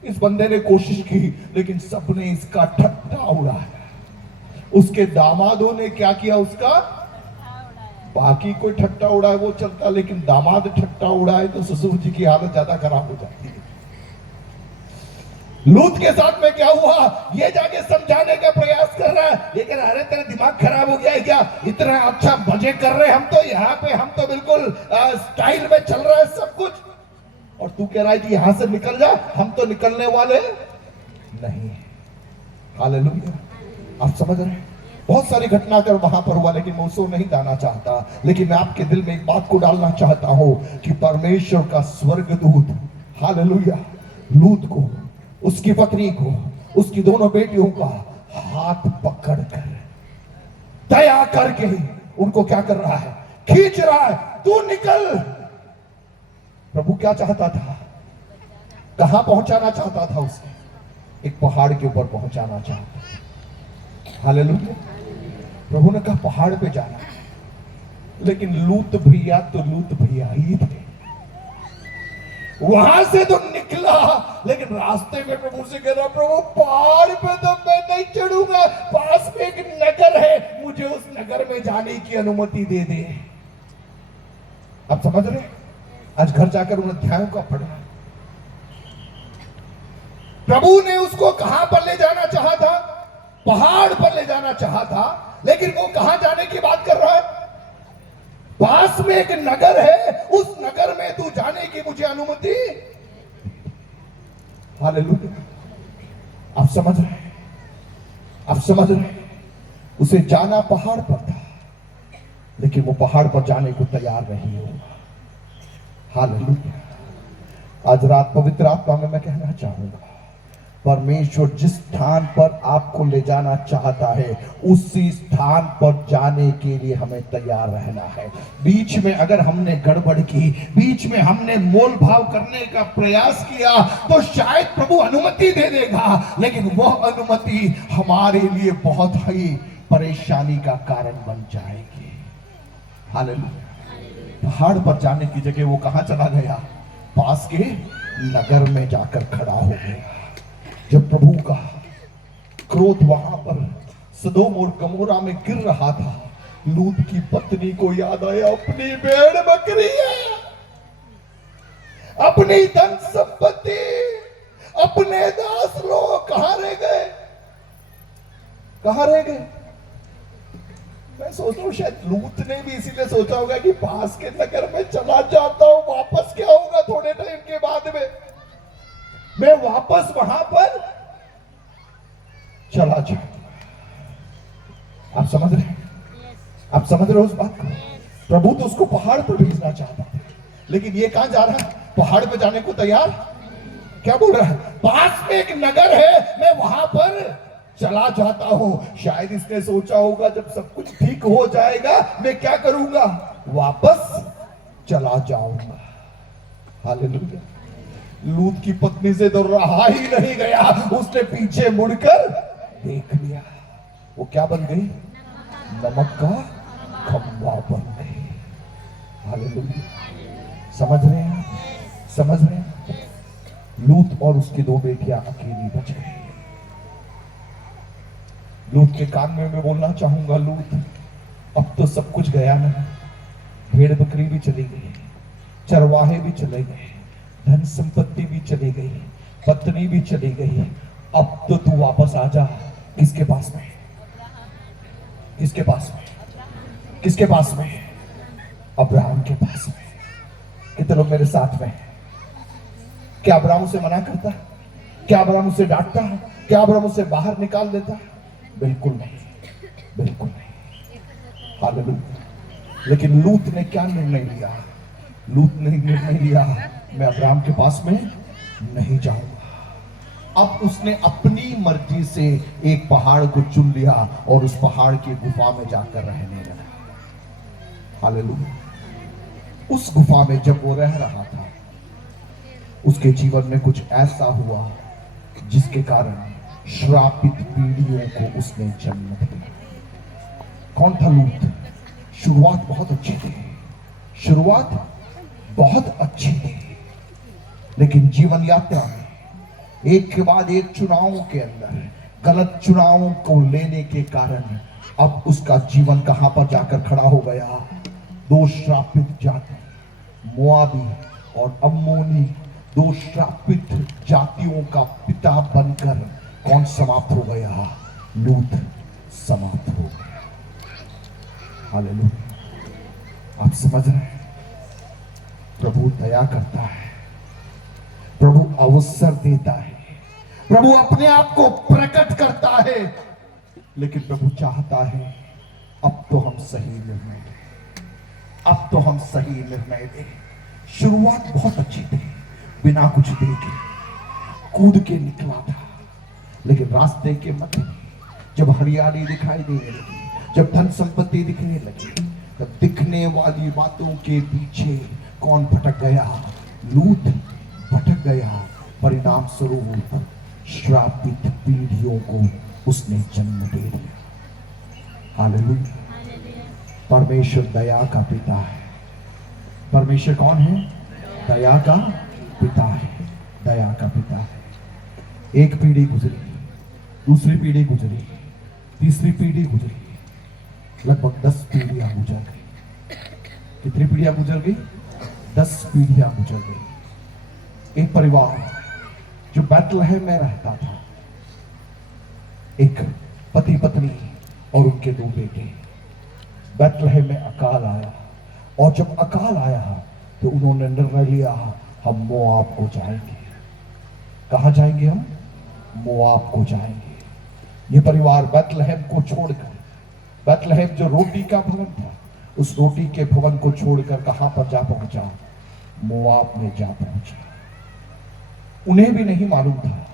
इस बंदे ने कोशिश की, लेकिन सबने इसका ठट्ठा उड़ाया। उसके दामादों ने क्या किया? उसका बाकी कोई ठट्टा उड़ाए वो चलता, लेकिन दामाद ठट्टा उड़ाए तो ससुर जी की हालत ज्यादा खराब हो जाती है। लूत के साथ में क्या हुआ, ये जाके समझाने का प्रयास कर रहा है, लेकिन अरे तेरा दिमाग खराब हो गया है क्या, इतना अच्छा मजे कर रहे हैं हम तो यहाँ पे, हम तो बिल्कुल स्टाइल में चल रहा है सब कुछ, और तू कह रहा है कि यहां से निकल जा, हम तो निकलने वाले नहीं। हालेलुया। आप समझ रहे हैं, बहुत सारी घटनाक्रम वहां पर हुआ, लेकिन मैं उसको नहीं जाना चाहता। लेकिन मैं आपके दिल में एक बात को डालना चाहता हूं कि परमेश्वर का स्वर्गदूत, हालेलुया, लूत को, उसकी पत्नी को, उसकी दोनों बेटियों का हाथ पकड़कर दया करके उनको क्या कर रहा है, खींच रहा है, तू निकल। प्रभु क्या चाहता था, कहां पहुंचाना चाहता था उसे, एक पहाड़ के ऊपर पहुंचाना चाहता था। हालेलुया। प्रभु ने कहा पहाड़ पे जाना, लेकिन लूत भैया तो लूत भैया ही थे। वहां से तो निकला, लेकिन रास्ते में प्रभु से कह रहा, प्रभु पहाड़ पे तो मैं नहीं चढ़ूंगा, पास में एक नगर है, मुझे उस नगर में जाने की अनुमति दे दे। आप समझ रहे, आज घर जाकर उन अध्यायों का पढ़ना। प्रभु ने उसको कहां पर ले जाना चाहा था, पहाड़ पर ले जाना चाहा था, लेकिन वो कहां जाने की बात कर रहा है, पास में एक नगर है, उस नगर में तू जाने की मुझे अनुमति। हालेलुया। आप समझ रहे हैं, आप समझ रहे हैं, उसे जाना पहाड़ पर था, लेकिन वो पहाड़ पर जाने को तैयार नहीं हुआ। हालेलुया। आज रात पवित्र आत्मा में मैं कहना चाहूंगा, परमेश्वर जिस स्थान पर आपको ले जाना चाहता है, उसी स्थान पर जाने के लिए हमें तैयार रहना है। बीच में अगर हमने गड़बड़ की, बीच में हमने मोल भाव करने का प्रयास किया, तो शायद प्रभु अनुमति दे देगा, लेकिन वह अनुमति हमारे लिए बहुत ही परेशानी का कारण बन जाएगी। हालेलुया। पहाड़ पर जाने की जगह वो कहां चला गया, पास के नगर में जाकर खड़ा हो गया। जब प्रभु का क्रोध वहां पर सदोम और गमोरा में गिर रहा था, लूत की पत्नी को याद आया, अपनी भेड़ बकरी है, अपनी धन संपत्ति, अपने दास लोग कहां रह गए, कहां रह गए। मैं सोच रहा हूं शायद लूत ने भी इसीलिए सोचा होगा कि पास के नगर में चला जाता हूं, वापस क्या होगा थोड़े टाइम के बाद में, मैं वापस वहां पर चला जाऊंगा। आप समझ रहे हैं, आप समझ रहे हो उस बात को। प्रभु तो उसको पहाड़ पर भेजना चाहता था, लेकिन ये कहां जा रहा है, पहाड़ पे जाने को तैयार। क्या बोल रहा है, पास में एक नगर है, मैं वहां पर चला जाता हूं। शायद इसने सोचा होगा जब सब कुछ ठीक हो जाएगा मैं क्या करूंगा, वापस चला जाऊंगा। हालेलुया। लूत की पत्नी से तो रहा ही नहीं गया, उसने पीछे मुड़कर देख लिया। वो क्या बन गई, नमक का खंभा बन गई। हालेलुया। समझ रहे हैं, समझ रहे हैं। लूत और उसकी दो बेटियां अकेली बच गई। लूत के कान में मैं बोलना चाहूंगा, लूत अब तो सब कुछ गया ना, भेड़ बकरी भी चली गई, चरवाहे भी चले गए, धन संपत्ति भी चली गई, पत्नी भी चली गई, अब तो तू वापस आ जा। किसके पास में, किसके पास में, किसके पास में, अब्राहम के पास में। कितने लोग मेरे साथ में, क्या अब्राहम उसे मना करता, क्या अब्राहम उसे डांटता, क्या अब्राहम उसे बाहर निकाल देता, बिल्कुल नहीं, बिल्कुल नहीं। हालेलुया। लेकिन लूत ने क्या निर्णय लिया, लूत ने निर्णय लिया, मैं अब्राहम के पास में नहीं जाऊंगा। अब उसने अपनी मर्जी से एक पहाड़ को चुन लिया और उस पहाड़ की गुफा में जाकर रहने लगा। हालेलुया। उस गुफा में जब वो रह रहा था, उसके जीवन में कुछ ऐसा हुआ जिसके कारण श्रापित पीढ़ियों को उसने जन्म दिया। कौन था लूत? शुरुआत बहुत अच्छी थी, शुरुआत बहुत अच्छी थी, लेकिन जीवन यात्रा में एक के बाद एक चुनावों के अंदर गलत चुनावों को लेने के कारण अब उसका जीवन कहां पर जाकर खड़ा हो गया, दो श्रापित जाति मोआबी और अम्मोनी, दो श्रापित जातियों का पिता बनकर कौन समाप्त हो गया? लूत समाप्त हो गया। हालेलुया। आप समझ रहे हैं? प्रभु दया करता है, प्रभु अवसर देता है, प्रभु अपने आप को प्रकट करता है, लेकिन प्रभु चाहता है अब तो हम सही निर्णय लें, अब तो हम सही निर्णय लें। शुरुआत बहुत अच्छी थी, बिना कुछ देखे कूद के निकला था, लेकिन रास्ते के मध्य जब हरियाली दिखाई देने लगी, जब धन संपत्ति दिखने लगी, तब दिखने वाली बातों के पीछे कौन भटक गया? लूत भटक गया। परिणाम स्वरूप श्रापित पीढ़ियों को उसने जन्म दे दिया। हालेलुया। परमेश्वर दया का पिता है। परमेश्वर कौन है? दया का पिता है, दया का पिता है। एक पीढ़ी गुजरी, दूसरी पीढ़ी गुजरी, तीसरी पीढ़ी गुजरी, लगभग 10 पीढ़ियां गुजर गई। कितनी पीढ़ियां गुजर गई? 10 पीढ़ियां गुजर गई। एक परिवार जो बैतलहम में रहता था, एक पति पत्नी और उनके 2 बेटे। बैतलहम में अकाल आया, और जब अकाल आया तो उन्होंने निर्णय लिया, हम मोआब को जाएंगे। कहां जाएंगे हम? मोआब को जाएंगे। ये परिवार बैतलहम को छोड़कर, बैतलहम जो रोटी का भवन था, उस रोटी के भवन को छोड़कर कहां पर जा पहुंचा? मोआब में जा पहुंचा। उन्हें भी नहीं मालूम था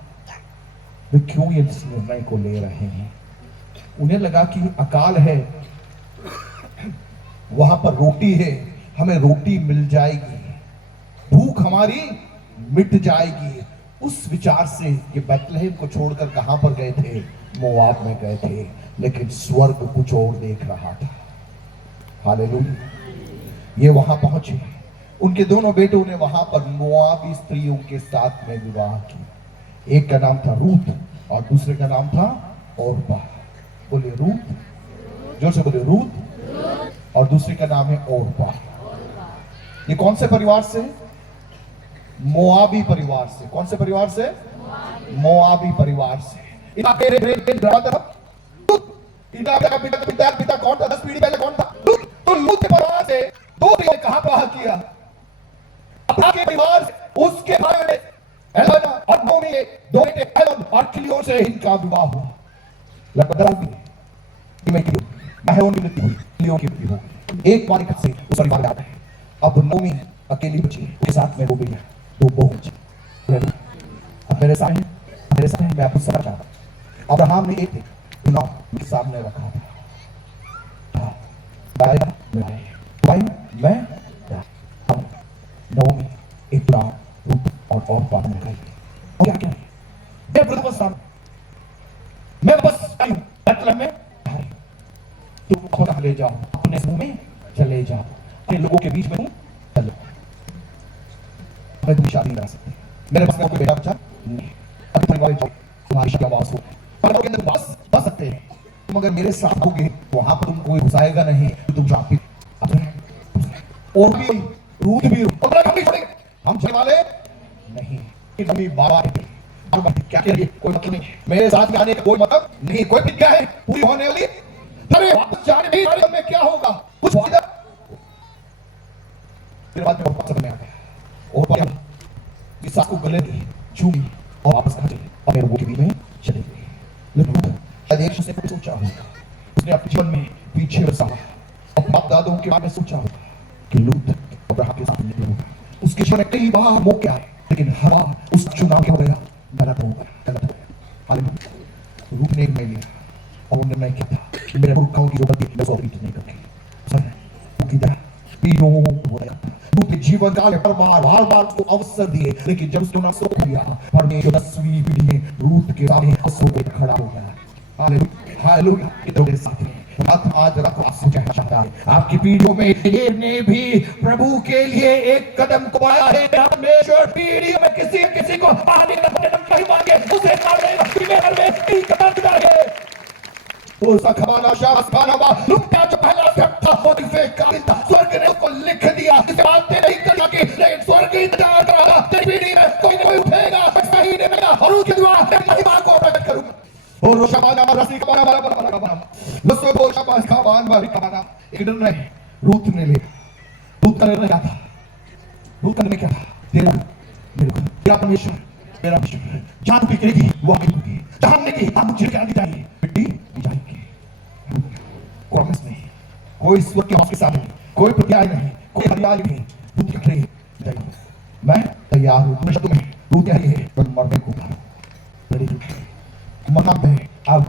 वे क्यों इस निर्णय को ले रहे हैं। उन्हें लगा कि अकाल है, वहां पर रोटी है, हमें रोटी मिल जाएगी, भूख हमारी मिट जाएगी। उस विचार से ये बैतलहम को छोड़कर कहां पर गए थे? मोआब में गए थे। लेकिन स्वर्ग कुछ और देख रहा था। हालेलुया। ये वहां पहुंचे, उनके दोनों बेटों ने वहां पर मोआबी स्त्रियों के साथ में विवाह किया। एक का नाम था रूत और दूसरे का नाम था ओरपा। बोले रूत, जोर से बोले रूत। और दूसरे का नाम है ओरपा। ये कौन से परिवार से? मोआबी परिवार से। कौन से परिवार से? मोआबी परिवार से। इनका पिता कौन था? 10 पीढ़ी पहले कौन था? तो लूत के परिवार से 2 ने कहां विवाह किया? अपना के परिवार से, उसके भाई ने एलन और नोमी के 2 बेटे एलन और किलियोन से इनका विवाह हुआ। लगभग एक बार से उस परिवार में आता है। अब नोमी अकेली बची, उसके साथ में 2 बेटियां, 2 बहू बची। अब मेरे सामने मैं आपको समझ चाहता हूं, अब्राहम ने एक चुनाव मेरे सामने रखा था। भाई मैं नोमी एक चुनाव और बात में गई। और क्या मैं बस आई हूं बैतलहम में, तुम खुदा ले जाओ, अपने समूह में चले जाओ, अपने लोगों के बीच में तुम चलो। मैं तुम्हें शादी करा सकती, मेरे पास कोई बेटा बच्चा नहीं, अब परिवार तुम्हारी शादी आवाज हो, परिवार के अंदर बस सकते हैं। तुम अगर मेरे साथ होगे वहां पर तुम कोई घुसाएगा नहीं, तुम शादी और भी रूठ भी हम चलने वाले नहीं। मम्मी बाबा क्या करिए, कोई मतलब नहीं, मेरे साथ आने का कोई मतलब नहीं, कोई प्रतिज्ञा है पूरी होने वाली। अरे वापस जाने नहीं वाले में क्या होगा? कुछ फायदा। फिर बाद में वापस समझ में आ गया और इस सास को गले दी, झूमी और वापस आ गई, अपने लोगों के बीच में चले गए। लेकिन शायद एक से कुछ सोचा होगा, उसने अपने जीवन में पीछे बसा, अपने बाप दादों के बारे में सोचा होगा कि लूत अब्राहम के साथ नहीं होगा। उसके जीवन में कई बार मौके आए, लेकिन हर बार उस चुनाव क्या हो गया? गलत हो गया। हालेलुया। रूप ने निर्णय लिया और निर्णय किया था कि मेरे पुरखाओं की जो गलती मैं उसको रिपीट नहीं करूंगी। जीवन काल में बार बार उसको अवसर दिए, लेकिन जब उसने अवसर दिया, परमेश्वर 10वीं पीढ़ी में रूत के सामने अवसर पे खड़ा हो गया। हालेलुया। हालेलुया। कितने साथ हैं आज रखो, आपसे कहना चाहता है आपकी पीढ़ियों में ये ने भी प्रभु के लिए एक कदम उठाया है। परमेश्वर पीढ़ी में किसी को आने नहीं मांगे, उसे जो पहला स्टेप था वो के काबिल था, स्वर्ग ने उसको लिख दिया। इसके बाद तेरे इंतजार की, लेकिन स्वर्ग इंतजार कर रहा था, तेरी पीढ़ी में कोई न कोई उठेगा, सही नहीं और उसकी दुआ तेरी महिमा को प्रकट करूंगा। और रोशमाना रसी का बना बना बना बना लसो बोल शाबाश का बान बारी का बना। एक दिन नहीं रूत ने लिया, रूत का निर्णय क्या था? रूत का निर्णय क्या था? तेरा मेरे को तेरा परमेश्वर, मेरा परमेश्वर जान बिकेगी वो आगे होगी, जानने की हम मुझे क्या चाहिए मिट्टी जाएगी। प्रॉमिस नहीं, कोई स्वर्ग के के सामने कोई प्रत्याय नहीं, कोई हरियाली नहीं। रूत के लिए मैं तैयार हूं, हमेशा तुम्हें रूत क्या है तो मरने को रेडी मना में अब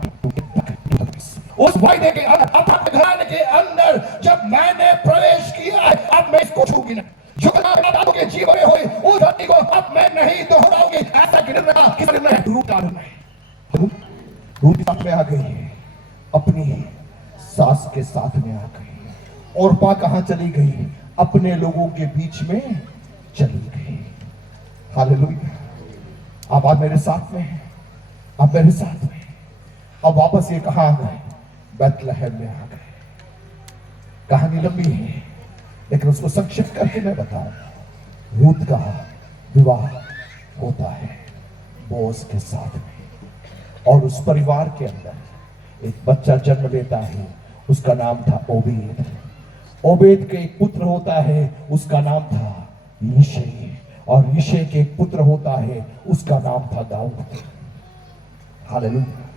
उस वायदे के अंदर अपने घराने के अंदर जब मैंने प्रवेश किया है, अब मैं इसको छूऊंगी ना। जो दादों के जीवन में हुई उस घटना को अब मैं नहीं दोहराऊंगी। ऐसा निर्णय किस निर्णय? रूत का निर्णय। रूत साथ में आ गई है, अपनी सास के साथ में आ गई। और पा कहां चली गई? अपने लोगों के बीच में चली गई। हालेलुया। अब आप मेरे साथ में हैं, अब मेरे साथ में। अब वापस ये कहां आ गए? बैतलहम में आ गए। कहानी लंबी है लेकिन उसको संक्षिप्त करके मैं बताऊं। रूत का विवाह होता है बोअज के साथ में और उस परिवार के अंदर एक बच्चा जन्म लेता है। उसका नाम था ओबेद। ओबेद के एक पुत्र होता है, उसका नाम था यिशै। और यिशै के एक पुत्र होता है, उसका नाम था दाऊद। हालेलुया।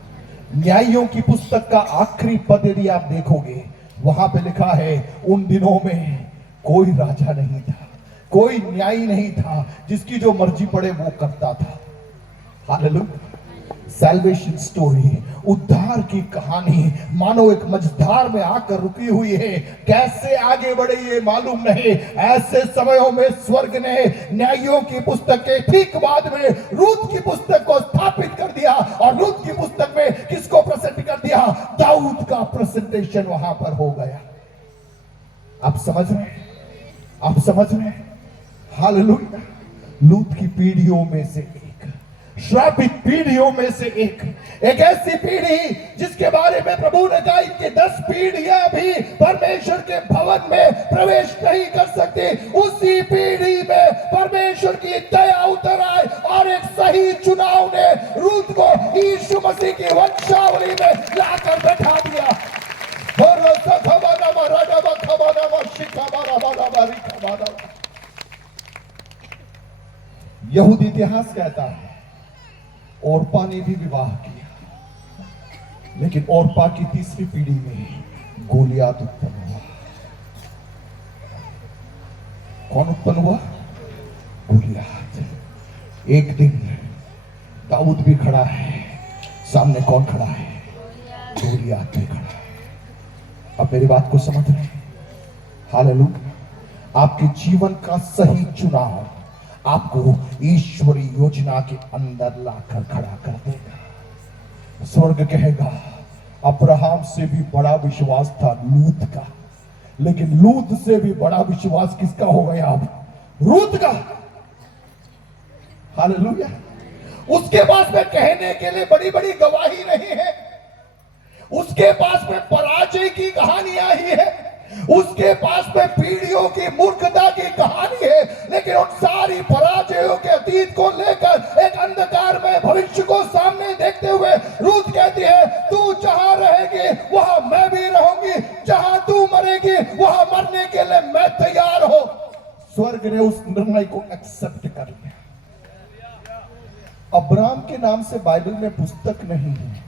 न्यायियों की पुस्तक का आखिरी पद यदि आप देखोगे, वहां पे लिखा है उन दिनों में कोई राजा नहीं था, कोई न्यायी नहीं था, जिसकी जो मर्जी पड़े वो करता था। हालेलुया। सैल्वेशन स्टोरी, उद्धार की कहानी मानो एक मझधार में आकर रुकी हुई है। कैसे आगे बढ़े ये मालूम नहीं। ऐसे समयों में स्वर्ग ने न्यायियों की पुस्तक के ठीक बाद में रूत की पुस्तक को स्थापित कर दिया। और रूत की पुस्तक में किसको प्रेजेंट कर दिया? दाऊद का प्रेजेंटेशन वहां पर हो गया। आप समझ रहे हैं? आप समझ रहे हैं? हालेलुया। लूत की पीढ़ियों में से एक, श्रापित पीढ़ियों में से एक ऐसी पीढ़ी जिसके बारे में प्रभु ने कहा इनकी 10 पीढ़ियां भी परमेश्वर के भवन में प्रवेश नहीं कर सकती। उसी पीढ़ी में परमेश्वर की दया उतर आई और एक सही चुनाव ने रूत को यीशु मसीह की वंशावली में लाकर बैठा दिया। यहूदी इतिहास कहता है ओरपा ने भी विवाह किया, लेकिन ओरपा की तीसरी पीढ़ी में गोलियात उत्पन्न हुआ। कौन उत्पन्न हुआ? गोलियात। एक दिन दाऊद भी खड़ा है, सामने कौन खड़ा है? गोलियात भी खड़ा है। अब मेरी बात को समझ रहे हैं? हालेलुया। आपके जीवन का सही चुनाव आपको ईश्वरीय योजना के अंदर लाकर खड़ा कर देगा। स्वर्ग कहेगा अब्राहम से भी बड़ा विश्वास था लूत का, लेकिन लूत से भी बड़ा विश्वास किसका हो गया अब? रूत का। हालेलुया। उसके पास में कहने के लिए बड़ी बड़ी गवाही नहीं है, उसके पास में पराजय की कहानियां ही है, उसके पास में पीढ़ियों की मूर्खता की कहानी है। लेकिन उन सारी पराजयों के अतीत को लेकर एक अंधकार में भविष्य को सामने देखते हुए रूत कहती है तू जहां रहेगी वहां मैं भी रहूंगी, जहां तू मरेगी वहां मरने के लिए मैं तैयार हूं। स्वर्ग ने उस निर्णय को एक्सेप्ट कर लिया। अब्राहम के नाम से बाइबल में पुस्तक नहीं है,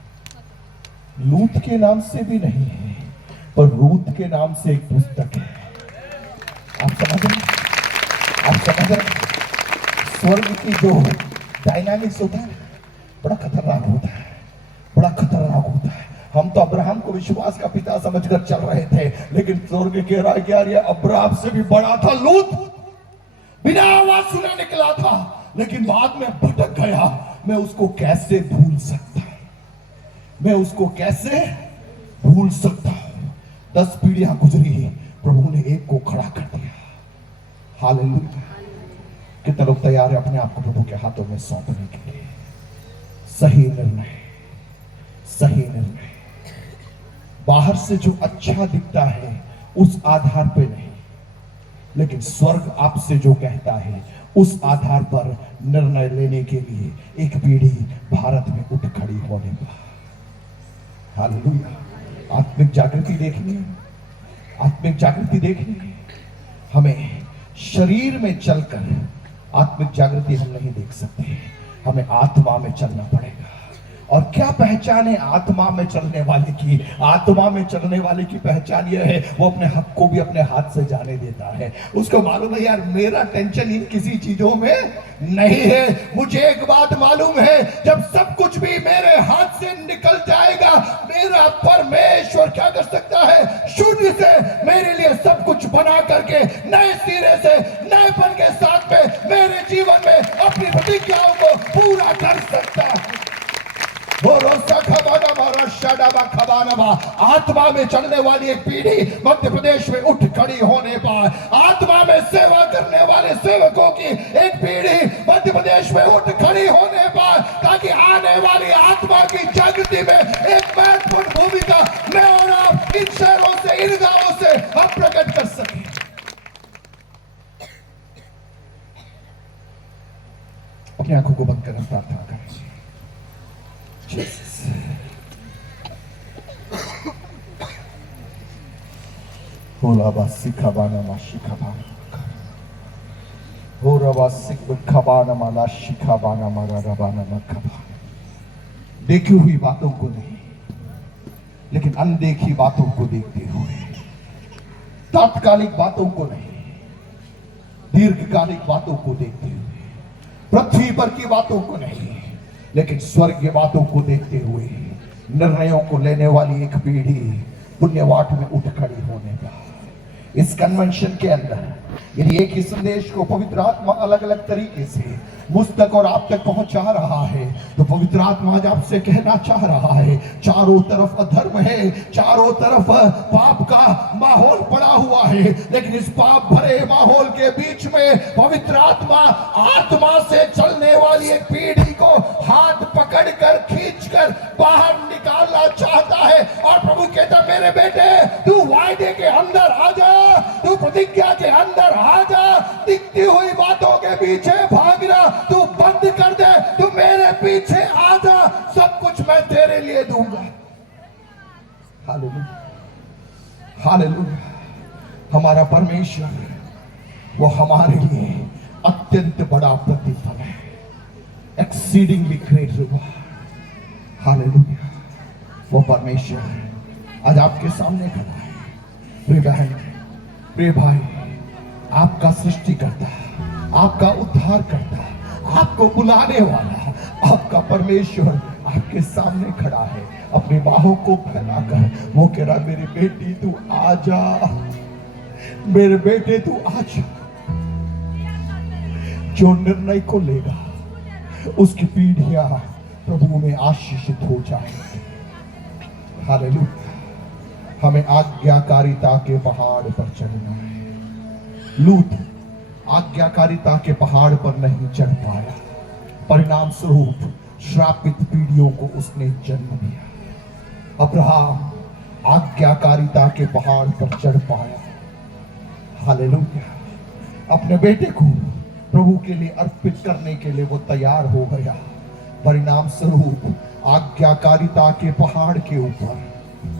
लूत के नाम से भी नहीं है, पर रूत के नाम से एक पुस्तक है। आप समझ रहे? आप समझ रहे? स्वर्ग की जो डायनामिक्स होता है बड़ा खतरनाक होता है, बड़ा खतरनाक होता है। हम तो अब्राहम को विश्वास का पिता समझकर चल रहे थे, लेकिन स्वर्ग कह रहा है कि यार ये अब्राहम से भी बड़ा था लूत। बिना आवाज सुने निकला था, लेकिन बाद में भटक गया। मैं उसको कैसे भूल सकता? मैं उसको कैसे भूल सकता हूं? 10 पीढ़ियां गुजरी, प्रभु ने एक को खड़ा कर दिया। हालेलुया। कितने लोग तैयार है अपने आप को प्रभु के हाथों में सौंपने के लिए? सही निर्णय, सही निर्णय। बाहर से जो अच्छा दिखता है उस आधार पे नहीं, लेकिन स्वर्ग आपसे जो कहता है उस आधार पर निर्णय लेने के लिए एक पीढ़ी भारत में उठ खड़ी होने पर। हालेलुया। आत्मिक जागृति देखनी है, आत्मिक जागृति देखनी है। हमें शरीर में चलकर आत्मिक जागृति हम नहीं देख सकते, हमें आत्मा में चलना पड़ेगा। और क्या पहचान है आत्मा में चलने वाले की? आत्मा में चलने वाले की पहचान यह है, वो अपने हक को भी अपने हाथ से जाने देता है। उसको मालूम है यार मेरा टेंशन इन किसी चीजों में नहीं है। मुझे एक बात मालूम है, जब सब कुछ भी मेरे हाथ से निकल जाएगा, मेरा परमेश्वर क्या कर सकता है? शून्य से मेरे लिए सब कुछ बना करके नए सिरे से नएपन के साथ में मेरे जीवन में अपनी प्रतिज्ञाओं को पूरा कर सकता है। आत्मा में चलने वाली एक पीढ़ी मध्य प्रदेश में उठ खड़ी होने पर, आत्मा में सेवा करने वाले सेवकों की एक पीढ़ी मध्य प्रदेश में उठ खड़ी होने पर, ताकि आने वाली आत्मा की जागृति में एक महत्वपूर्ण भूमिका मैं और आप इन शहरों से, इन गांवों से हम प्रकट कर सकें। अपनी आंखों को बंद कर प्रार्थना करें। देखी हुई बातों को नहीं, लेकिन अनदेखी बातों को देखते हुए, तात्कालिक बातों को नहीं, दीर्घकालिक बातों को देखते हुए, पृथ्वी पर की बातों को नहीं, लेकिन स्वर्गीय बातों को देखते हुए निर्णयों को लेने वाली एक पीढ़ी पुण्यवाट में उठ खड़ी होने का। इस कन्वेंशन के अंदर यदि एक ही संदेश को पवित्र आत्मा अलग अलग तरीके से मुझ तक और आप तक पहुंचा रहा है, तो पवित्र आत्मा आज आपसे कहना चाह रहा है, चारों तरफ अधर्म है, चारों तरफ पाप का माहौल पड़ा हुआ है, लेकिन इस पाप भरे माहौल के बीच में पवित्र आत्मा आत्मा से चलने वाली एक पीढ़ी को हाथ पकड़कर खींचकर बाहर निकालना चाहता है। और प्रभु कहता, मेरे बेटे तू वायदे के अंदर आ जा, तू प्रतिज्ञा के अंदर आ जा, दिखती हुई बातों के पीछे भागना तू बंद कर दे, तू मेरे पीछे आ जा, सब कुछ मैं तेरे लिए दूंगा। Hallelujah, hallelujah. हमारा परमेश्वर वो हमारे लिए अत्यंत बड़ा प्रतिफल है, एक्सीडिंगली ग्रेट रिवॉर्ड। हालेलुया। वो परमेश्वर आज आपके सामने खड़ा है। प्रिय बहन, प्रिय भाई, आपका सृष्टिकर्ता, आपका उद्धार करता, आपको बुलाने वाला, आपका परमेश्वर आपके सामने खड़ा है। अपनी बाहों को फैलाकर वो कह रहा, मेरी बेटी तू आजा, मेरे बेटे तू आजा। जो निर्णय को लेगा उसकी पीढ़ियां प्रभु में आशीषित हो जाएंगी। हालेलुया। हमें आज्ञाकारिता के पहाड़ पर चढ़ना है। लूत आज्ञाकारिता के पहाड़ पर नहीं चढ़ पाया, परिणाम स्वरूप श्रापित पीढ़ियों को उसने जन्म दिया। अब्राहम आज्ञाकारिता के पहाड़ पर चढ़ पाया। हालेलुया। अपने बेटे को प्रभु के लिए अर्पित करने के लिए वो तैयार हो गया। परिणाम स्वरूप आज्ञाकारिता के पहाड़ के ऊपर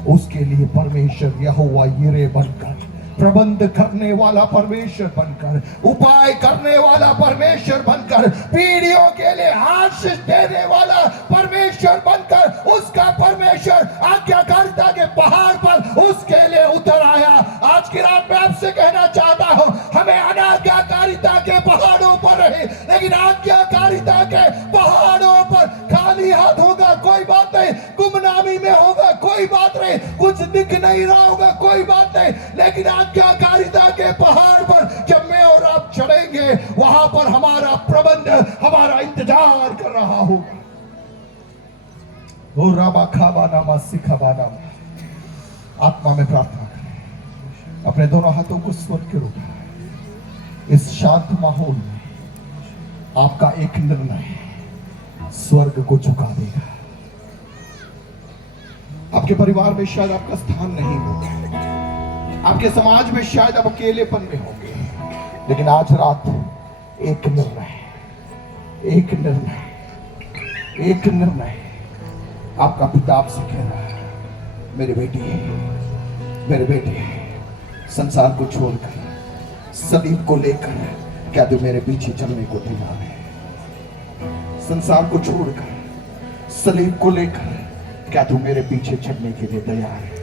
उसके लिए परमेश्वर यहोवा यिरे बनकर, प्रबंध करने वाला परमेश्वर बनकर, उपाय करने वाला परमेश्वर बनकर, पीढ़ियों के लिए आशीष देने वाला परमेश्वर बनकर, उसका परमेश्वर आज्ञाकारिता के पहाड़ पर उसके लिए उतर आया। आज की रात में आपसे कहना चाहता हूं, हमें अनाज्ञाकारिता के पहाड़ों पर रहे, लेकिन आज्ञाकारिता के पहाड़ों पर खाली हाथ होगा कोई बात नहीं, गुमनामी में होगा कोई बात नहीं, कुछ दिख नहीं रहा होगा कोई बात नहीं, लेकिन आज्ञाकारिता के पहाड़ पर जब मैं और आप चढ़ेंगे, वहां पर हमारा प्रबंध, हमारा इंतजार कर रहा होगा। ओ राबा खाबाना मासी खाबाना। आत्मा में प्रार्थना करें, अपने दोनों हाथों को स्वर्ग के रूप। इस शांत माहौल में आपका एक निर्णय स्वर्ग को झुका देगा। आपके परिवार में शायद आपका स्थान नहीं होगा, आपके समाज में शायद अब अकेलेपन में होंगे, लेकिन आज रात एक निर्णय, एक निर्णय, एक निर्णय आपका पिता आपसे कह रहा है, मेरे बेटी, मेरे बेटे, संसार को छोड़कर, सलीब को लेकर क्या तू मेरे पीछे चलने को तैयार है? संसार को छोड़कर, सलीब को लेकर क्या तू मेरे पीछे चलने के लिए तैयार है?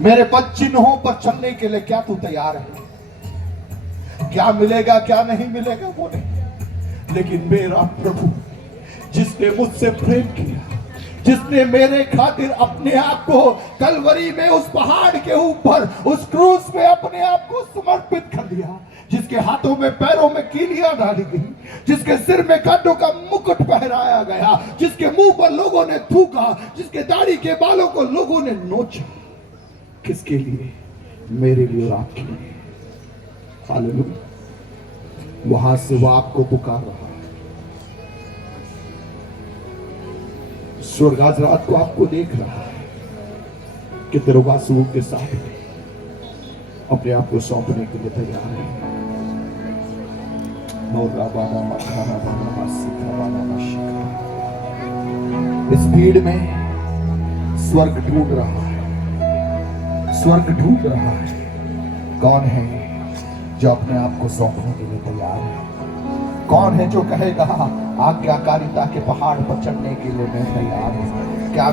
मेरे पद चिन्हों पर चलने के लिए क्या तू तैयार है? क्या मिलेगा क्या नहीं मिलेगा वो नहीं, लेकिन मेरा प्रभु जिसने मुझसे प्रेम किया, जिसने मेरे खातिर अपने आप को कलवरी में उस पहाड़ के ऊपर उस क्रूस पे अपने आप को समर्पित कर दिया, जिसके हाथों में पैरों में कीलियां डाली गई, जिसके सिर में कांटों का मुकुट पहनाया गया, जिसके मुंह पर लोगों ने थूका, जिसके दाढ़ी के बालों को लोगों ने नोचा, किसके लिए? मेरे लिए और आपके लिए। हालेलुया। वहां से वो आपको पुकार रहा है। स्वर्ग आज रात को आपको देख रहा है कि दरवाज़ों के साथ अपने आप को सौंपने के लिए तैयार है। इस भीड़ में स्वर्ग ढूंढ रहा है, स्वर्ग ढूंढ रहा है। कौन है जो अपने आप को सौंपने के लिए तैयार है? कौन है जो कहेगा आज्ञाकारिता के पहाड़ पर चढ़ने के लिए मैं तैयार हूं? क्या